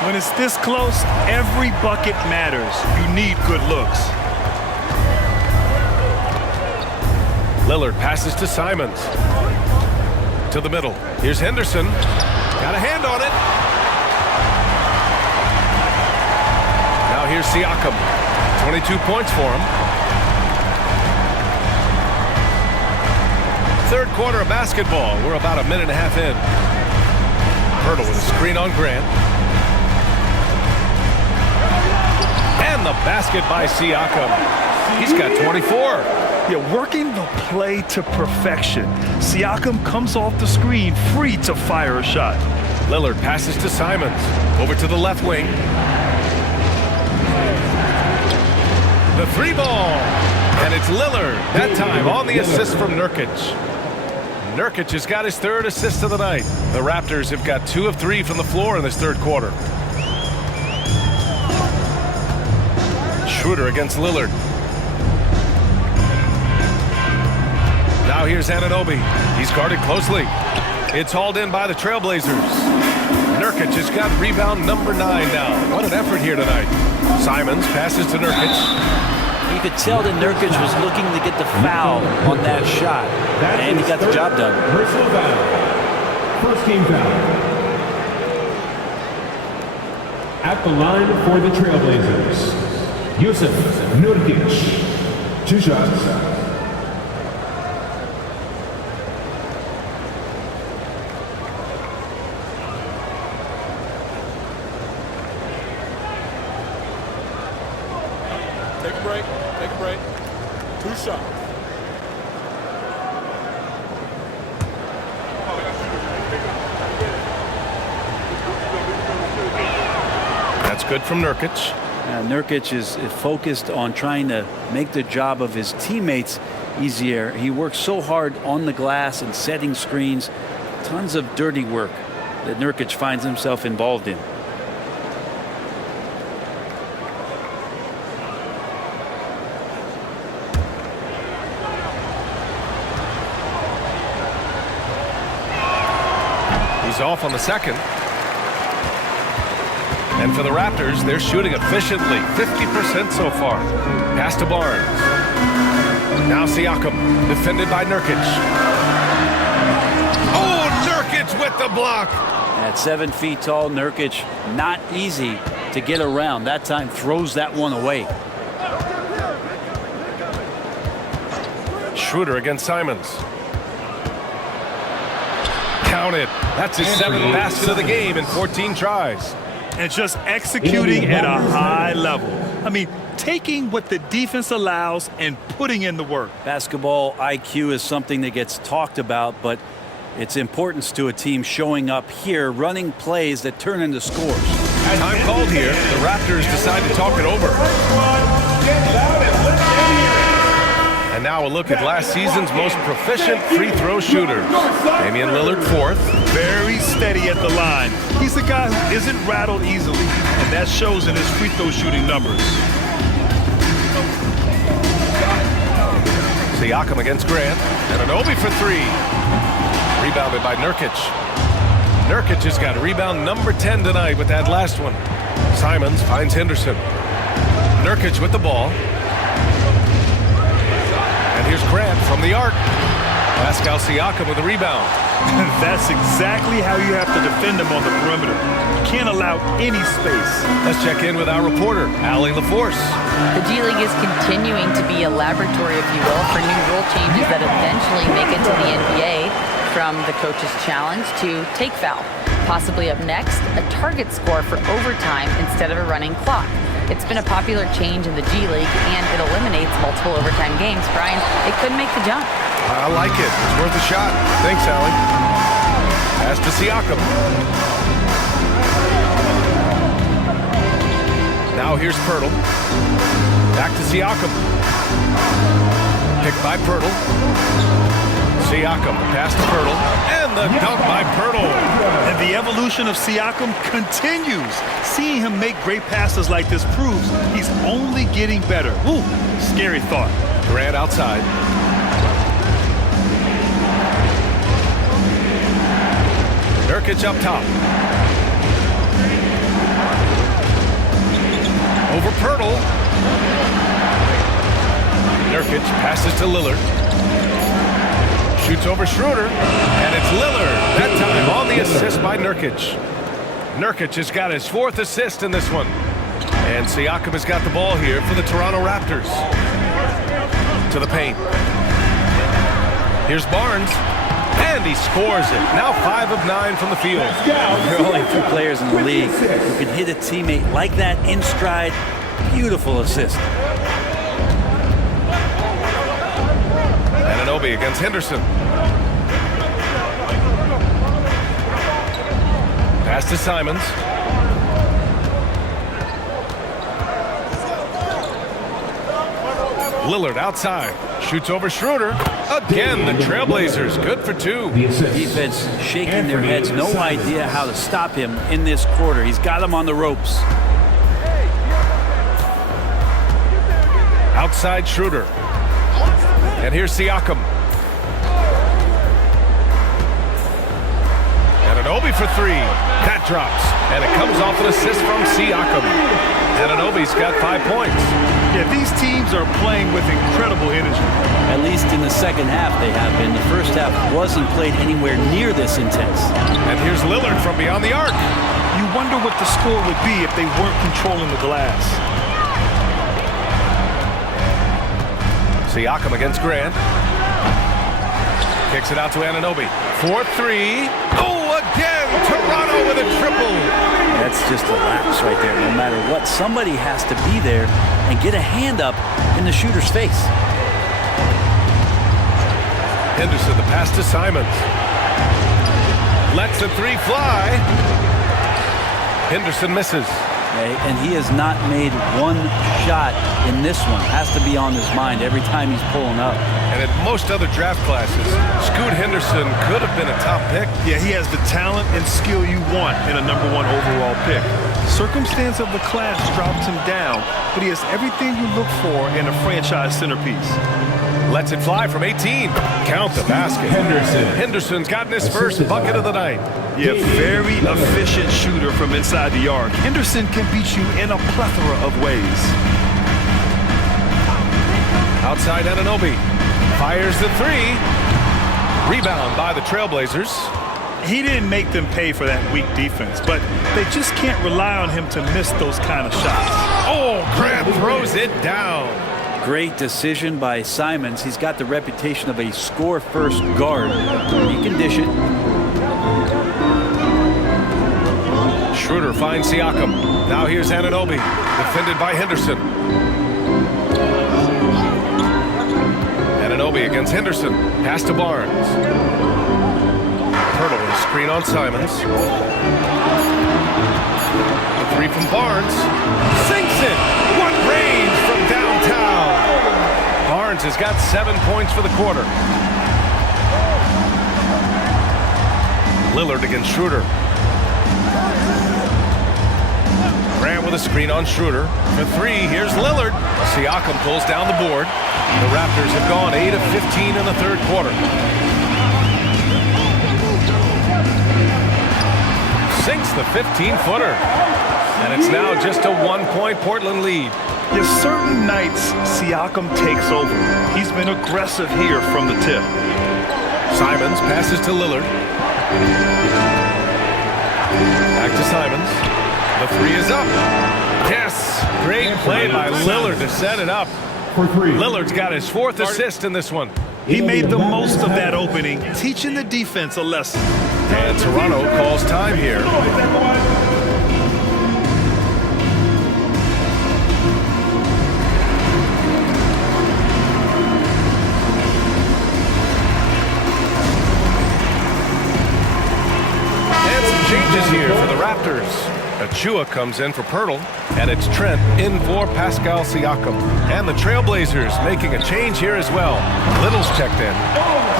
When it's this close, every bucket matters. You need good looks. Lillard passes to Simons. To the middle. Here's Henderson. Got a hand on it. Now here's Siakam. 22 points for him. Third quarter of basketball. We're about a minute and a half in. Hurdle with a screen on Grant. And the basket by Siakam. He's got 24. Yeah, working the play to perfection. Siakam comes off the screen, free to fire a shot. Lillard passes to Simons. Over to the left wing. The three ball. And it's Lillard, that time on the assist from Nurkic. Nurkic has got his third assist of the night. The Raptors have got 2 of 3 from the floor in this third quarter. Schroeder against Lillard. Now here's Anunoby. He's guarded closely. It's hauled in by the Trailblazers. Nurkic has got rebound number 9 now. What an effort here tonight. Simons passes to Nurkic. You could tell that Nurkic was looking to get the foul on that shot, and he got the job done. Personal foul. First team foul. At the line for the Trailblazers, Yusuf Nurkic. 2 shots. Take a break. 2 shots. That's good from Nurkic. Nurkic is focused on trying to make the job of his teammates easier. He works so hard on the glass and setting screens. Tons of dirty work that Nurkic finds himself involved in. He's off on the second. And for the Raptors, they're shooting efficiently, 50% so far. Pass to Barnes. Now Siakam, defended by Nurkic. Oh, Nurkic with the block. At 7 feet tall, Nurkic, not easy to get around. That time throws that one away. Schroeder against Simons. Counted. That's his 7th basket of the game in 14 tries. And just executing at a high level. I mean, taking what the defense allows and putting in the work. Basketball IQ is something that gets talked about, but its importance to a team showing up here, running plays that turn into scores. Time called here. The Raptors decide to talk it over. And now a look at last season's most proficient free throw shooters. Damian Lillard, 4th. Very steady at the line. He's a guy who isn't rattled easily, and that shows in his free throw shooting numbers. Siakam against Grant. Anunoby for 3. Rebounded by Nurkic. Nurkic has got rebound number 10 tonight with that last one. Simons finds Henderson. Nurkic with the ball. And here's Grant from the arc. Pascal Siakam with a rebound. That's exactly how you have to defend him on the perimeter. You can't allow any space. Let's check in with our reporter, Allie LaForce. The G League is continuing to be a laboratory, if you will, for new rule changes that eventually make it to the NBA, from the coach's challenge to take foul. Possibly up next, a target score for overtime instead of a running clock. It's been a popular change in the G League, and it eliminates multiple overtime games. Brian, it could make the jump. I like it. It's worth a shot. Thanks, Allie. Pass to Siakam. Now here's Pirtle. Back to Siakam. Picked by Pirtle. Siakam, pass to Pirtle. And the dunk by Pirtle. And the evolution of Siakam continues. Seeing him make great passes like this proves he's only getting better. Ooh, scary thought. Grant outside. Nurkic up top. Over Pirtle. Nurkic passes to Lillard. Shoots over Schroeder, and it's Lillard. That time on the assist by Nurkic. Nurkic has got his 4th assist in this one. And Siakam has got the ball here for the Toronto Raptors. To the paint. Here's Barnes. And he scores it. Now 5 of 9 from the field. There are only 2 players in the league who can hit a teammate like that in stride Beautiful assist. Anunoby against Henderson. Pass to Simons. Lillard outside. Shoots over Schroeder. Again, the Trailblazers good for 2. Defense shaking their heads. No idea how to stop him in this quarter. He's got him on the ropes. Outside Schroeder. And here's Siakam. Anunoby for 3. That drops. And it comes off an assist from Siakam. Anunoby's got 5 points. Yeah, these teams are playing with incredible energy. At least in the second half they have been. The first half wasn't played anywhere near this intense. And here's Lillard from beyond the arc. You wonder what the score would be if they weren't controlling the glass. Siakam against Grant. Kicks it out to Anunoby. 4-3. Oh, again! Toronto with a triple. That's just a lapse right there. No matter what, somebody has to be there and get a hand up in the shooter's face. Henderson, the pass to Simons. Lets the 3 fly. Henderson misses. And he has not made one shot in this one. Has to be on his mind every time he's pulling up. And in most other draft classes, Scoot Henderson could have been a top pick. Yeah, he has the talent and skill you want in a #1 overall pick. Circumstance of the class dropped him down, but he has everything you look for in a franchise centerpiece. Lets it fly from 18. Count the basket. Henderson's gotten his first bucket of the night. Yeah, very efficient shooter from inside the arc. Henderson can beat you in a plethora of ways. Outside Anunoby. Fires the 3. Rebound by the Trailblazers. He didn't make them pay for that weak defense, but they just can't rely on him to miss those kind of shots. Oh, Grant throws it down. Great decision by Simons. He's got the reputation of a score-first guard. He can dish it. Schroeder finds Siakam. Now here's Anunoby, defended by Henderson. Anunoby against Henderson. Pass to Barnes. Pirtle with a screen on Simons. The 3 from Barnes. Sinks it! What range from downtown! Barnes has got 7 points for the quarter. Lillard against Schroeder. Grant with a screen on Schroeder. For 3, here's Lillard. Siakam pulls down the board. The Raptors have gone 8 of 15 in the third quarter. Sinks the 15-footer. And it's now just a 1-point Portland lead. Yeah, certain nights, Siakam takes over. He's been aggressive here from the tip. Simons passes to Lillard. Back to Simons. The 3 is up. Yes! Great play by Lillard to set it up. Lillard's got his 4th assist in this one. He made the most of that opening, teaching the defense a lesson. And Toronto calls time here. And some changes here for the Raptors. Achua comes in for Pirtle, and it's Trent in for Pascal Siakam. And the Trailblazers making a change here as well. Little's checked in.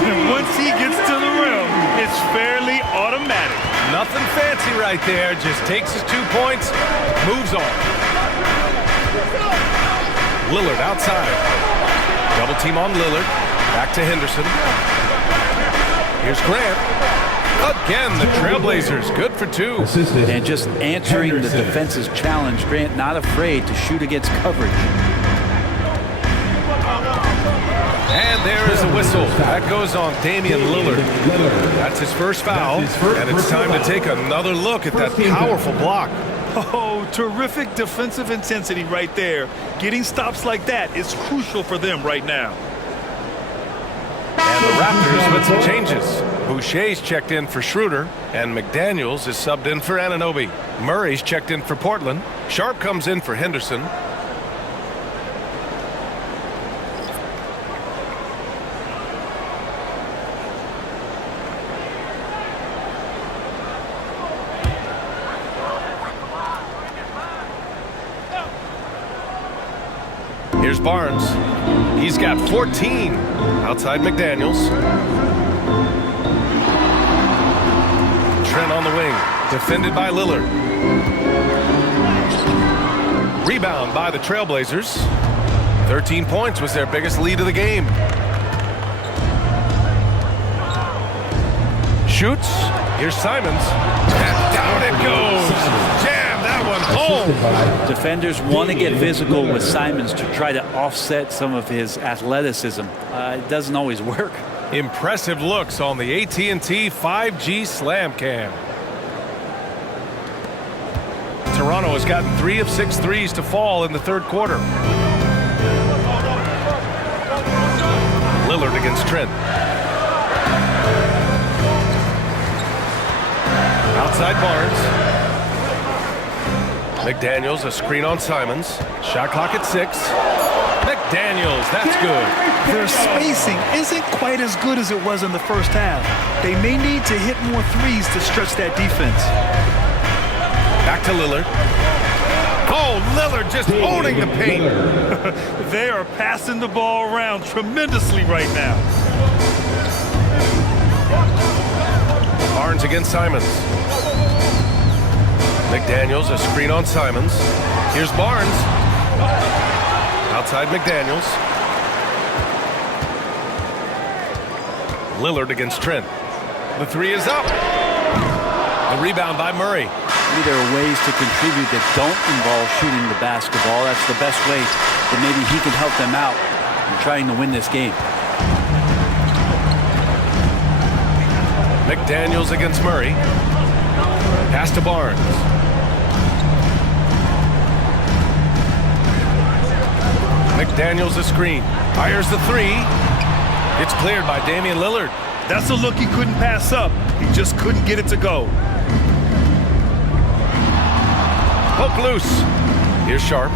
And once he gets to the rim, it's fairly automatic. Nothing fancy right there, just takes his 2 points, moves on. Lillard outside. Double team on Lillard. Back to Henderson. Here's Grant. Again, the Trailblazers, good for 2. And just answering the defense's challenge. Grant not afraid to shoot against coverage. And there is a whistle. That goes on Damian Lillard. That's his first foul. And it's time to take another look at that powerful block. Oh, terrific defensive intensity right there. Getting stops like that is crucial for them right now. And the Raptors with some changes. Boucher's checked in for Schroeder, and McDaniels is subbed in for Anunoby. Murray's checked in for Portland. Sharp comes in for Henderson. Here's Barnes. He's got 14 outside McDaniels. Trent on the wing, defended by Lillard. Rebound by the Trailblazers. 13 points was their biggest lead of the game. Shoots. Here's Simons. And down it goes. Jam that one home. Defenders want to get physical with Simons to try to offset some of his athleticism. It doesn't always work. Impressive looks on the AT&T 5G Slam Cam. Toronto has gotten 3 of 6 threes to fall in the third quarter. Lillard against Trent. Outside Barnes. McDaniels, a screen on Simons. Shot clock at 6. McDaniels, that's good. Their spacing isn't quite as good as it was in the first half. They may need to hit more threes to stretch that defense. Back to Lillard. Oh, Lillard just owning the paint. They are passing the ball around tremendously right now. Barnes against Simons. McDaniels, a screen on Simons. Here's Barnes. Outside McDaniels. Lillard against Trent. The three is up. The rebound by Murray. Maybe there are ways to contribute that don't involve shooting the basketball. That's the best way that maybe he can help them out in trying to win this game. McDaniels against Murray. Pass to Barnes. McDaniels a screen. Fires the three. It's cleared by Damian Lillard. That's a look he couldn't pass up. He just couldn't get it to go. Poke loose. Here's Sharp.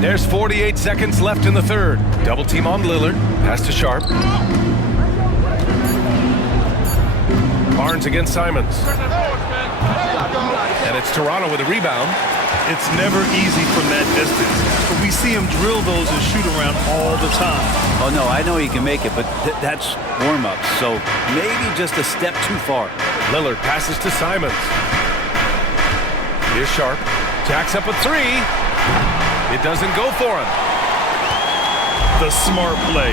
There's 48 seconds left in the third. Double team on Lillard. Pass to Sharp. Barnes against Simons. And it's Toronto with a rebound. It's never easy from that distance, but we see him drill those and shoot around all the time. Oh, no, I know he can make it, but that's warm-up, so maybe just a step too far. Lillard passes to Simons. Here's Sharp. Jacks up a three. It doesn't go for him. The smart play.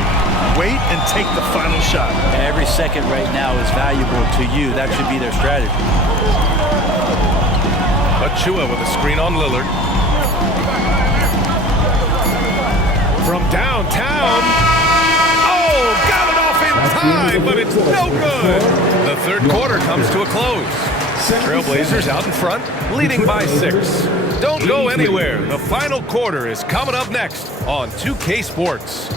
Wait and take the final shot. Every second right now is valuable to you. That should be their strategy. Achua with a screen on Lillard. From downtown. Oh, got it off in time, but it's no good. The third quarter comes to a close. Trailblazers out in front, leading by 6. Don't go anywhere. The final quarter is coming up next on 2K Sports.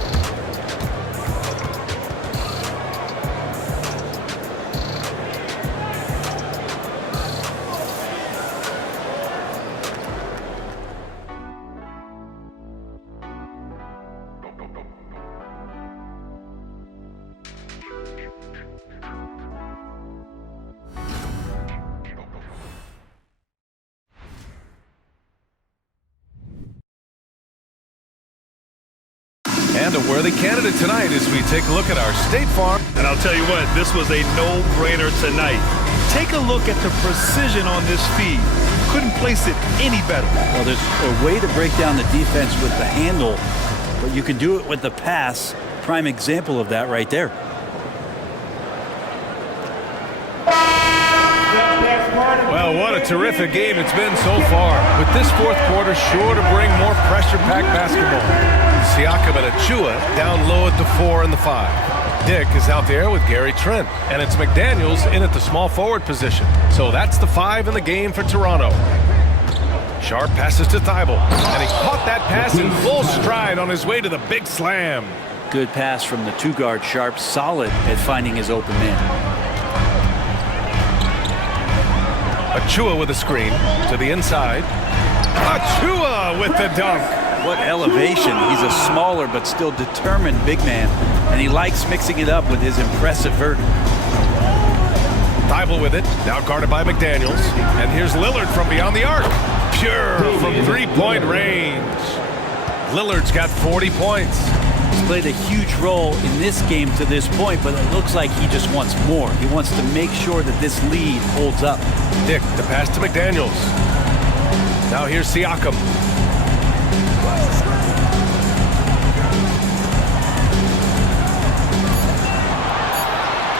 And a worthy candidate tonight as we take a look at our State Farm. And I'll tell you what, this was a no-brainer tonight. Take a look at the precision on this feed. Couldn't place it any better. Well, there's a way to break down the defense with the handle, but you can do it with the pass. Prime example of that right there. Well, what a terrific game it's been so far. With this fourth quarter sure to bring more pressure-packed basketball. Siakam and Achua down low at the 4 and the 5. Dick is out there with Gary Trent, and it's McDaniels in at the small forward position. So that's the 5 in the game for Toronto. Sharp passes to Thibault, and he caught that pass in full stride on his way to the big slam. Good pass from the two-guard Sharp, solid at finding his open man. Achua with a screen to the inside. Achua with the dunk. What elevation. He's a smaller but still determined big man, and he likes mixing it up with his impressive vert. Thibault with it, now guarded by McDaniels. And here's Lillard from beyond the arc. Pure from three-point range. Lillard's got 40 points. He's played a huge role in this game to this point, but it looks like he just wants more. He wants to make sure that this lead holds up. Dick, the pass to McDaniels. Now here's Siakam.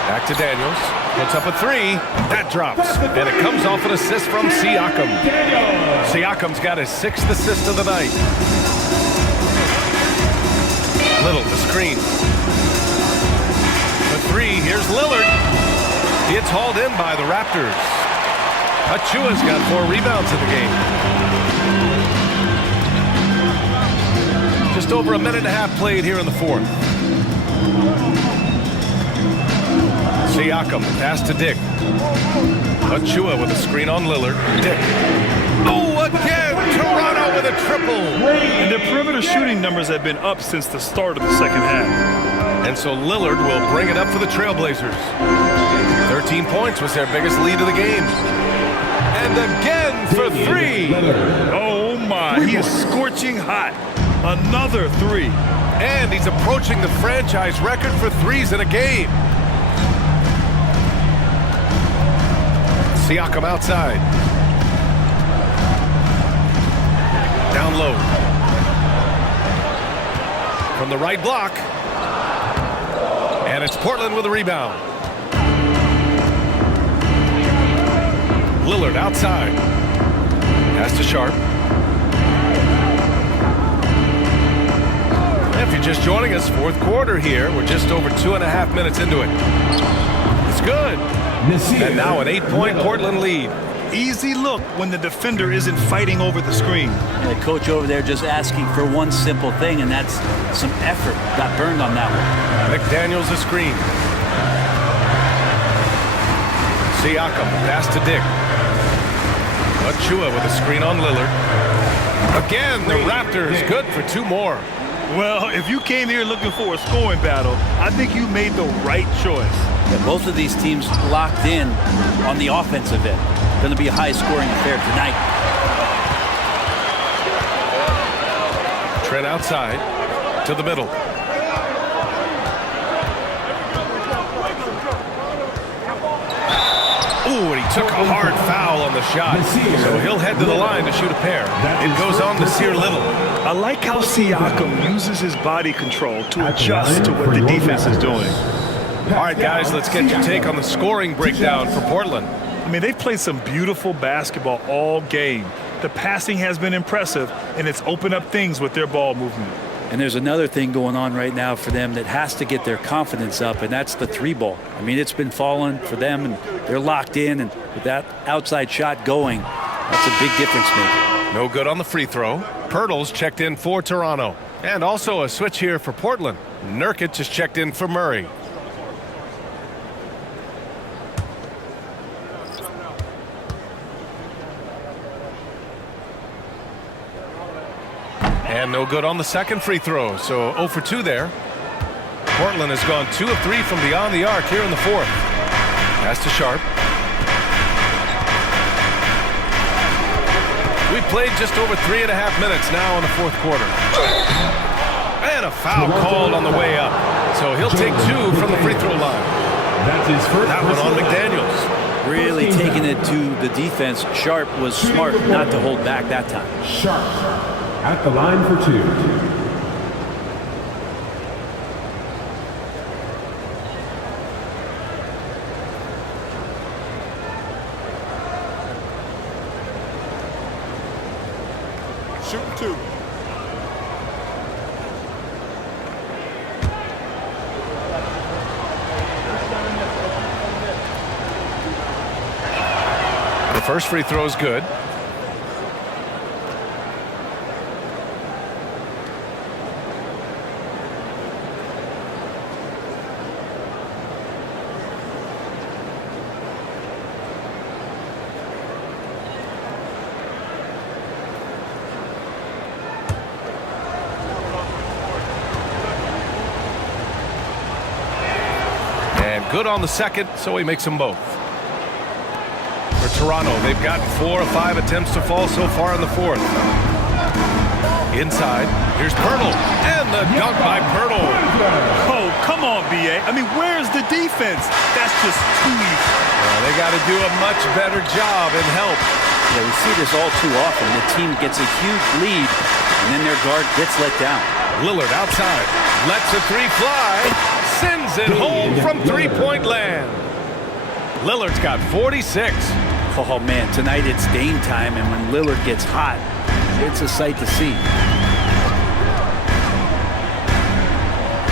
Back to Daniels. Puts up a three. That drops. And it comes off an assist from Siakam. Siakam's got his 6th assist of the night. Little, the screen. The three, here's Lillard. It's hauled in by the Raptors. Achua's got 4 rebounds in the game. Just over a minute and a half played here in the 4th. Siakam, pass to Dick. Achua with a screen on Lillard. Dick. Oh, again! Toronto with a triple! And their perimeter shooting numbers have been up since the start of the second half. And so Lillard will bring it up for the Trailblazers. 13 points was their biggest lead of the game. And again for 3! Oh my, he is scorching hot. Another 3. And he's approaching the franchise record for threes in a game. Siakam outside. Down low. From the right block. And it's Portland with a rebound. Lillard outside. Pass to Sharp. If you're just joining us, 4th quarter here. We're just over 2.5 minutes into it. It's good. And now an 8-point Portland lead. Easy look when the defender isn't fighting over the screen. And the coach over there just asking for one simple thing, and that's some effort. Got burned on that one. McDaniels a screen. Siakam, pass to Dick. Achua with a screen on Lillard. Again, the Raptors good for 2 more. Well, if you came here looking for a scoring battle, I think you made the right choice. Yeah, both of these teams locked in on the offensive end. Going to be a high-scoring affair tonight. Trent outside to the middle. Ooh, and he took a hard foul on the shot. So he'll head to the line to shoot a pair. It goes on to Sear Little. I like how Siakam uses his body control to adjust to what the defense is doing. All right, guys, let's get your take on the scoring breakdown for Portland. I mean, they've played some beautiful basketball all game. The passing has been impressive, and it's opened up things with their ball movement. And there's another thing going on right now for them that has to get their confidence up, and that's the 3-ball. I mean, it's been falling for them, and they're locked in, and with that outside shot going, that's a big difference maker. No good on the free throw. Pirtle's checked in for Toronto. And also a switch here for Portland. Nurkic is checked in for Murray. And no good on the second free throw, so 0 for 2 there. Portland has gone 2 of 3 from beyond the arc here in the 4th. Pass to Sharp. We've played just over 3.5 minutes now in the 4th quarter. And a foul called on the way up. So he'll take 2 from the free throw line. That one on McDaniels. Really taking it to the defense. Sharp was smart not to hold back that time. Sharp at the line for 2. Shooting 2. The first free throw is good. And good on the second, so he makes them both. For Toronto. They've gotten 4 of 5 attempts to fall so far in the fourth. Inside, here's Pirtle, and the dunk by Pirtle. Oh, come on, B.A. I mean, where's the defense? That's just too easy. Well, they got to do a much better job and help. Yeah, we see this all too often. The team gets a huge lead, and then their guard gets let down. Lillard outside, lets a three fly, sends it home from three-point land. Lillard's got 46. Oh, man, tonight it's Dame time, and when Lillard gets hot, it's a sight to see.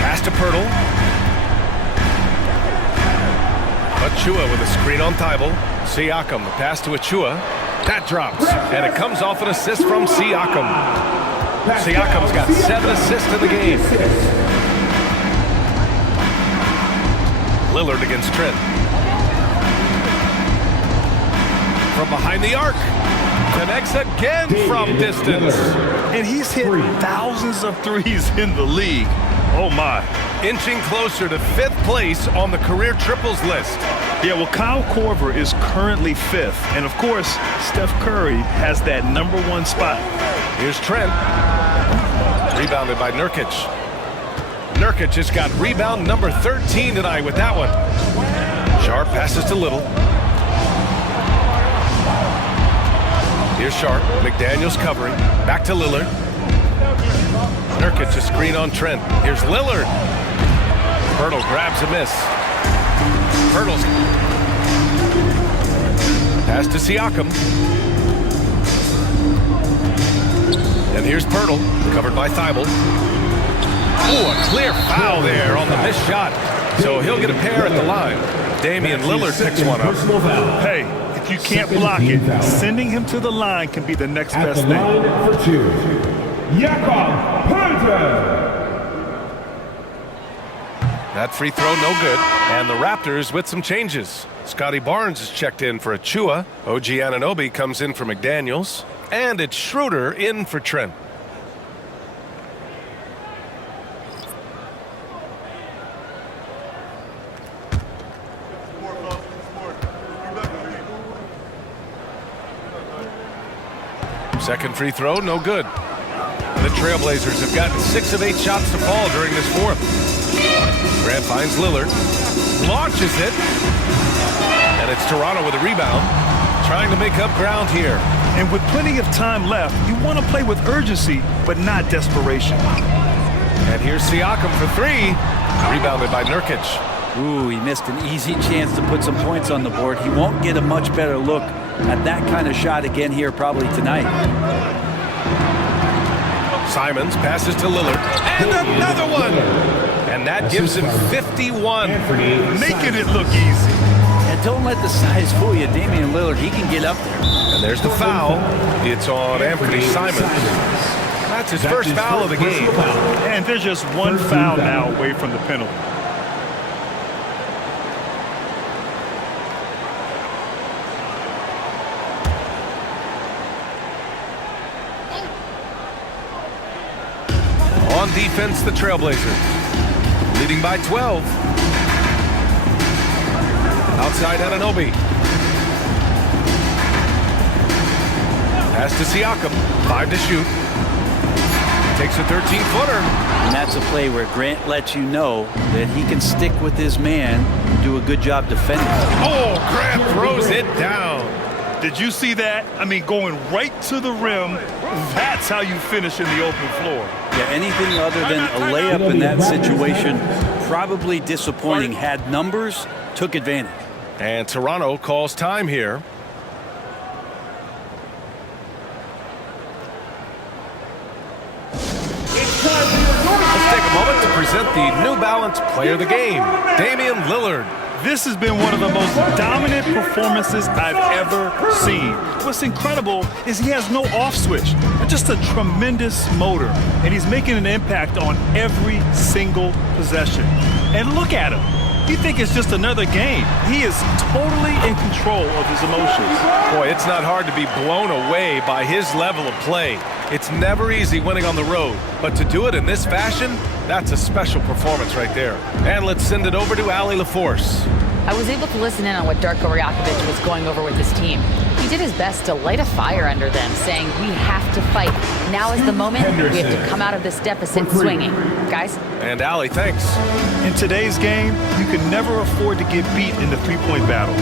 Pass to Pirtle. Achua with a screen on Thibault. Siakam, the pass to Achua. That drops, and it comes off an assist from Siakam. Siakam's got 7 assists in the game. Lillard against Trent. From behind the arc. Connects again from distance. And he's hit thousands of threes in the league. Oh, my. Inching closer to 5th place on the career triples list. Yeah, well, Kyle Korver is currently 5th. And, of course, Steph Curry has that #1 spot. Here's Trent. Rebounded by Nurkic. Nurkic has got rebound number 13 tonight with that one. Sharp passes to Little. Here's Sharp. McDaniels covering. Back to Lillard. Nurkic a screen on Trent. Here's Lillard. Pirtle grabs a miss. Pirtle's pass to Siakam. And here's Pirtle, covered by Thibault. Oh, a clear foul there on the missed shot. So he'll get a pair at the line. Damian Lillard picks one up. Hey, if you can't block it, sending him to the line can be the next best thing. For 2, Jakob Poeltl. That free throw no good. And the Raptors with some changes. Scotty Barnes is checked in for Achua. OG Anunoby comes in for McDaniels. And it's Schroeder in for Trent. Second free throw, no good. The Trailblazers have gotten 6 of 8 shots to fall during this fourth. Grant finds Lillard, launches it, and it's Toronto with a rebound, trying to make up ground here. And with plenty of time left, you want to play with urgency, but not desperation. And here's Siakam for 3, rebounded by Nurkic. Ooh, he missed an easy chance to put some points on the board. He won't get a much better look at that kind of shot again here probably tonight. Simons passes to Lillard, and another one! And that gives him 51. Making it look easy. And don't let the size fool you. Damian Lillard, he can get up there. And there's the foul. It's on Anthony Simons. That's his first foul of the game. And there's just one foul now away from the penalty. On defense, the Trailblazers, leading by 12. Outside Anunoby. Pass to Siakam, 5 to shoot. Takes a 13-footer. And that's a play where Grant lets you know that he can stick with his man and do a good job defending. Oh, Grant throws it down. Did you see that? I mean, going right to the rim, that's how you finish in the open floor. Yeah, anything other than a layup in that situation, probably disappointing. Had numbers, took advantage. And Toronto calls time here. Let's take a moment to present the New Balance Player of the Game, Damian Lillard. This has been one of the most dominant performances I've ever seen. What's incredible is he has no off switch, just a tremendous motor, and he's making an impact on every single possession. And look at him. You think it's just another game. He is totally in control of his emotions. Boy, it's not hard to be blown away by his level of play. It's never easy winning on the road, but to do it in this fashion, that's a special performance right there. And let's send it over to Allie LaForce. I was able to listen in on what Darko Rajakovic was going over with his team. He did his best to light a fire under them, saying, we have to fight. Now is the moment. We have to come out of this deficit swinging. Guys? And Allie, thanks. In today's game, you can never afford to get beat in the three-point battle.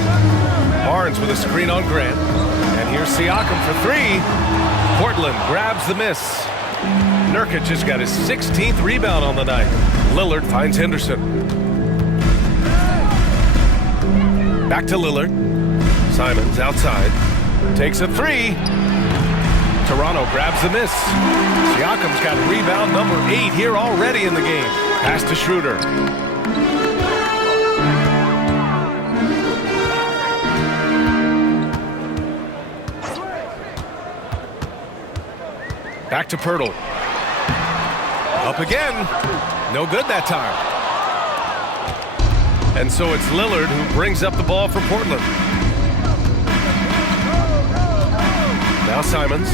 Barnes with a screen on Grant. And here's Siakam for three. Portland grabs the miss. Nurkic has got his 16th rebound on the night. Lillard finds Henderson. Back to Lillard. Simons outside. Takes a three. Toronto grabs the miss. Siakam's got rebound number 8 here already in the game. Pass to Schroeder. Back to Pirtle. Up again. No good that time. And so it's Lillard who brings up the ball for Portland. Now Simons.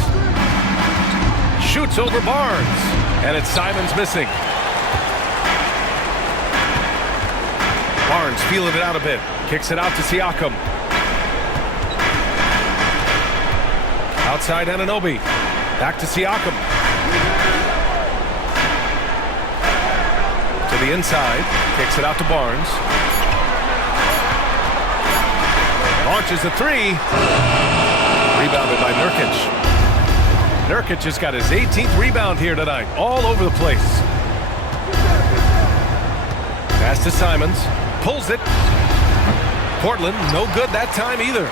Shoots over Barnes. And it's Simons missing. Barnes feeling it out a bit. Kicks it out to Siakam. Outside Anunoby. Back to Siakam. To the inside. Kicks it out to Barnes. Launches a three. Rebounded by Nurkic. Nurkic has got his 18th rebound here tonight. All over the place. Pass to Simons. Pulls it. Portland, no good that time either.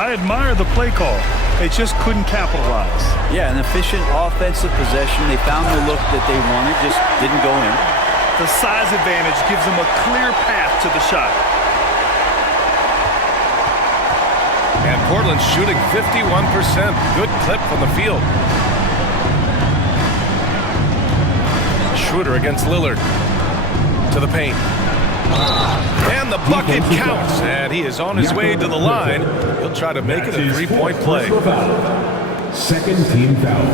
I admire the play call. They just couldn't capitalize. Yeah, an efficient offensive possession. They found the look that they wanted, just didn't go in. The size advantage gives them a clear path to the shot. And Portland's shooting 51%. Good clip from the field. Schroeder against Lillard. To the paint. And the bucket counts. And he is on his way to the line. He'll try to make it a three-point play. Second team foul.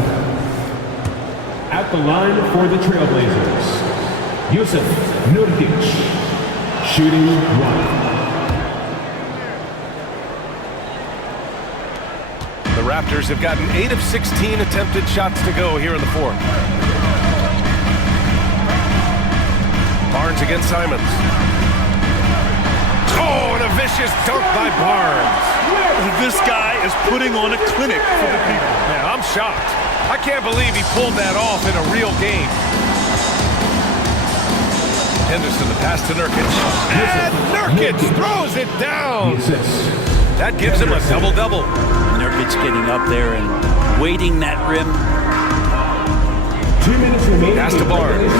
At the line for the Trailblazers, Yusuf Nurkic, shooting 1. The Raptors have gotten 8 of 16 attempted shots to go here in the fourth. Barnes against Simons. Oh, and a vicious dunk by Barnes. This guy is putting on a clinic for the people. Yeah, I'm shocked. I can't believe he pulled that off in a real game. Henderson, the pass to Nurkic. And Nurkic throws it down. That gives him a double-double. Nurkic getting up there and waiting that rim. 2 minutes remaining. Pass to Barnes.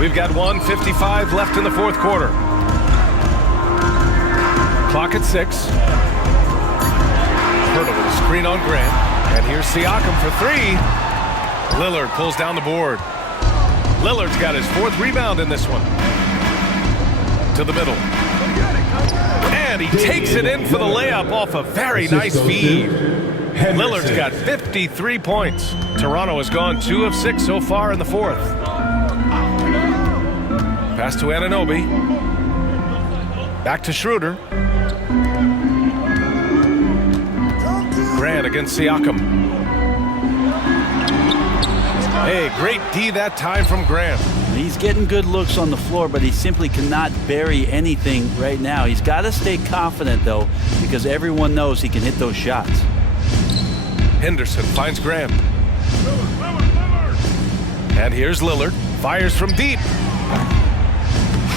We've got 1:55 left in the fourth quarter. Clock at 6. Pirtle with a screen on Grant. And here's Siakam for three. Lillard pulls down the board. Lillard's got his 4th rebound in this one. To the middle. And he takes it in for the layup off a very nice feed. Lillard's got 53 points. Toronto has gone 2 of 6 so far in the fourth. Pass to Anunoby. Back to Schroeder. Grant against Siakam. Hey, great D that time from Grant. He's getting good looks on the floor, but he simply cannot bury anything right now. He's got to stay confident, though, because everyone knows he can hit those shots. Henderson finds Grant. And here's Lillard. Fires from deep.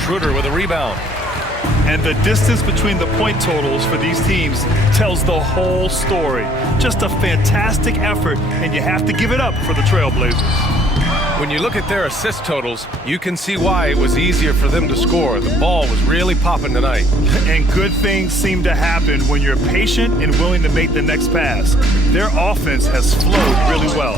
Schroeder with a rebound. And the distance between the point totals for these teams tells the whole story. Just a fantastic effort, and you have to give it up for the Trailblazers. When you look at their assist totals, you can see why it was easier for them to score. The ball was really popping tonight. And good things seem to happen when you're patient and willing to make the next pass. Their offense has flowed really well.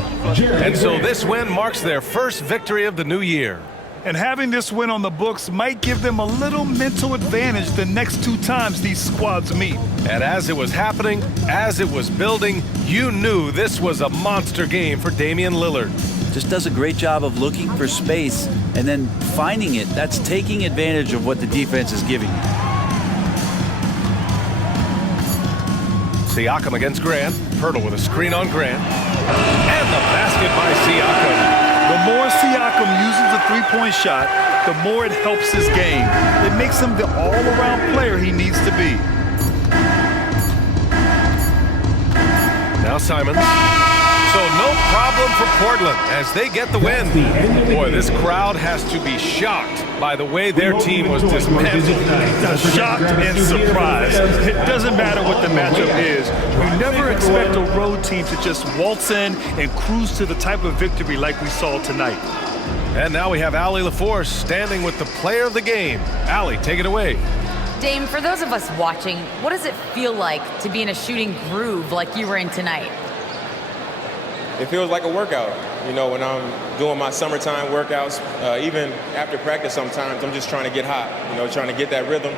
And so this win marks their first victory of the new year. And having this win on the books might give them a little mental advantage the next 2 times these squads meet. And as it was happening, as it was building, you knew this was a monster game for Damian Lillard. just does a great job of looking for space and then finding it. That's taking advantage of what the defense is giving you. Siakam against Grant. Pirtle with a screen on Grant. And the basket by Siakam. The more Siakam uses the three-point shot, the more it helps his game. It makes him the all-around player he needs to be. Now Simons. So no problem for Portland as they get the win. Boy, this crowd has to be shocked by the way their team was dismantled. Shocked and surprised. It doesn't matter what the matchup is. You never expect a road team to just waltz in and cruise to the type of victory like we saw tonight. And now we have Allie LaForce standing with the player of the game. Allie, take it away. Dame, for those of us watching, what does it feel like to be in a shooting groove like you were in tonight? It feels like a workout. You know, when I'm doing my summertime workouts, even after practice sometimes, I'm just trying to get hot, you know, trying to get that rhythm.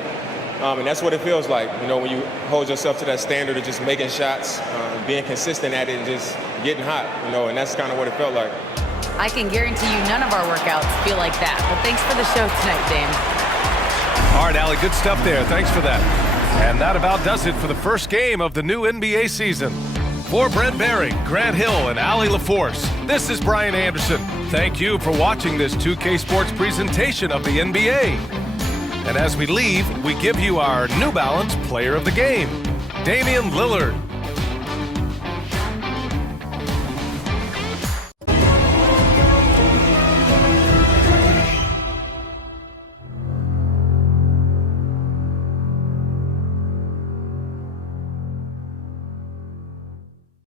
And that's what it feels like, you know, when you hold yourself to that standard of just making shots, being consistent at it and just getting hot, you know, and that's kind of what it felt like. I can guarantee you none of our workouts feel like that, but thanks for the show tonight, Dame. All right, Allie, good stuff there. Thanks for that. And that about does it for the first game of the new NBA season. For Brent Berry, Grant Hill, and Allie LaForce, this is Brian Anderson. Thank you for watching this 2K Sports presentation of the NBA. And as we leave, we give you our New Balance Player of the Game, Damian Lillard.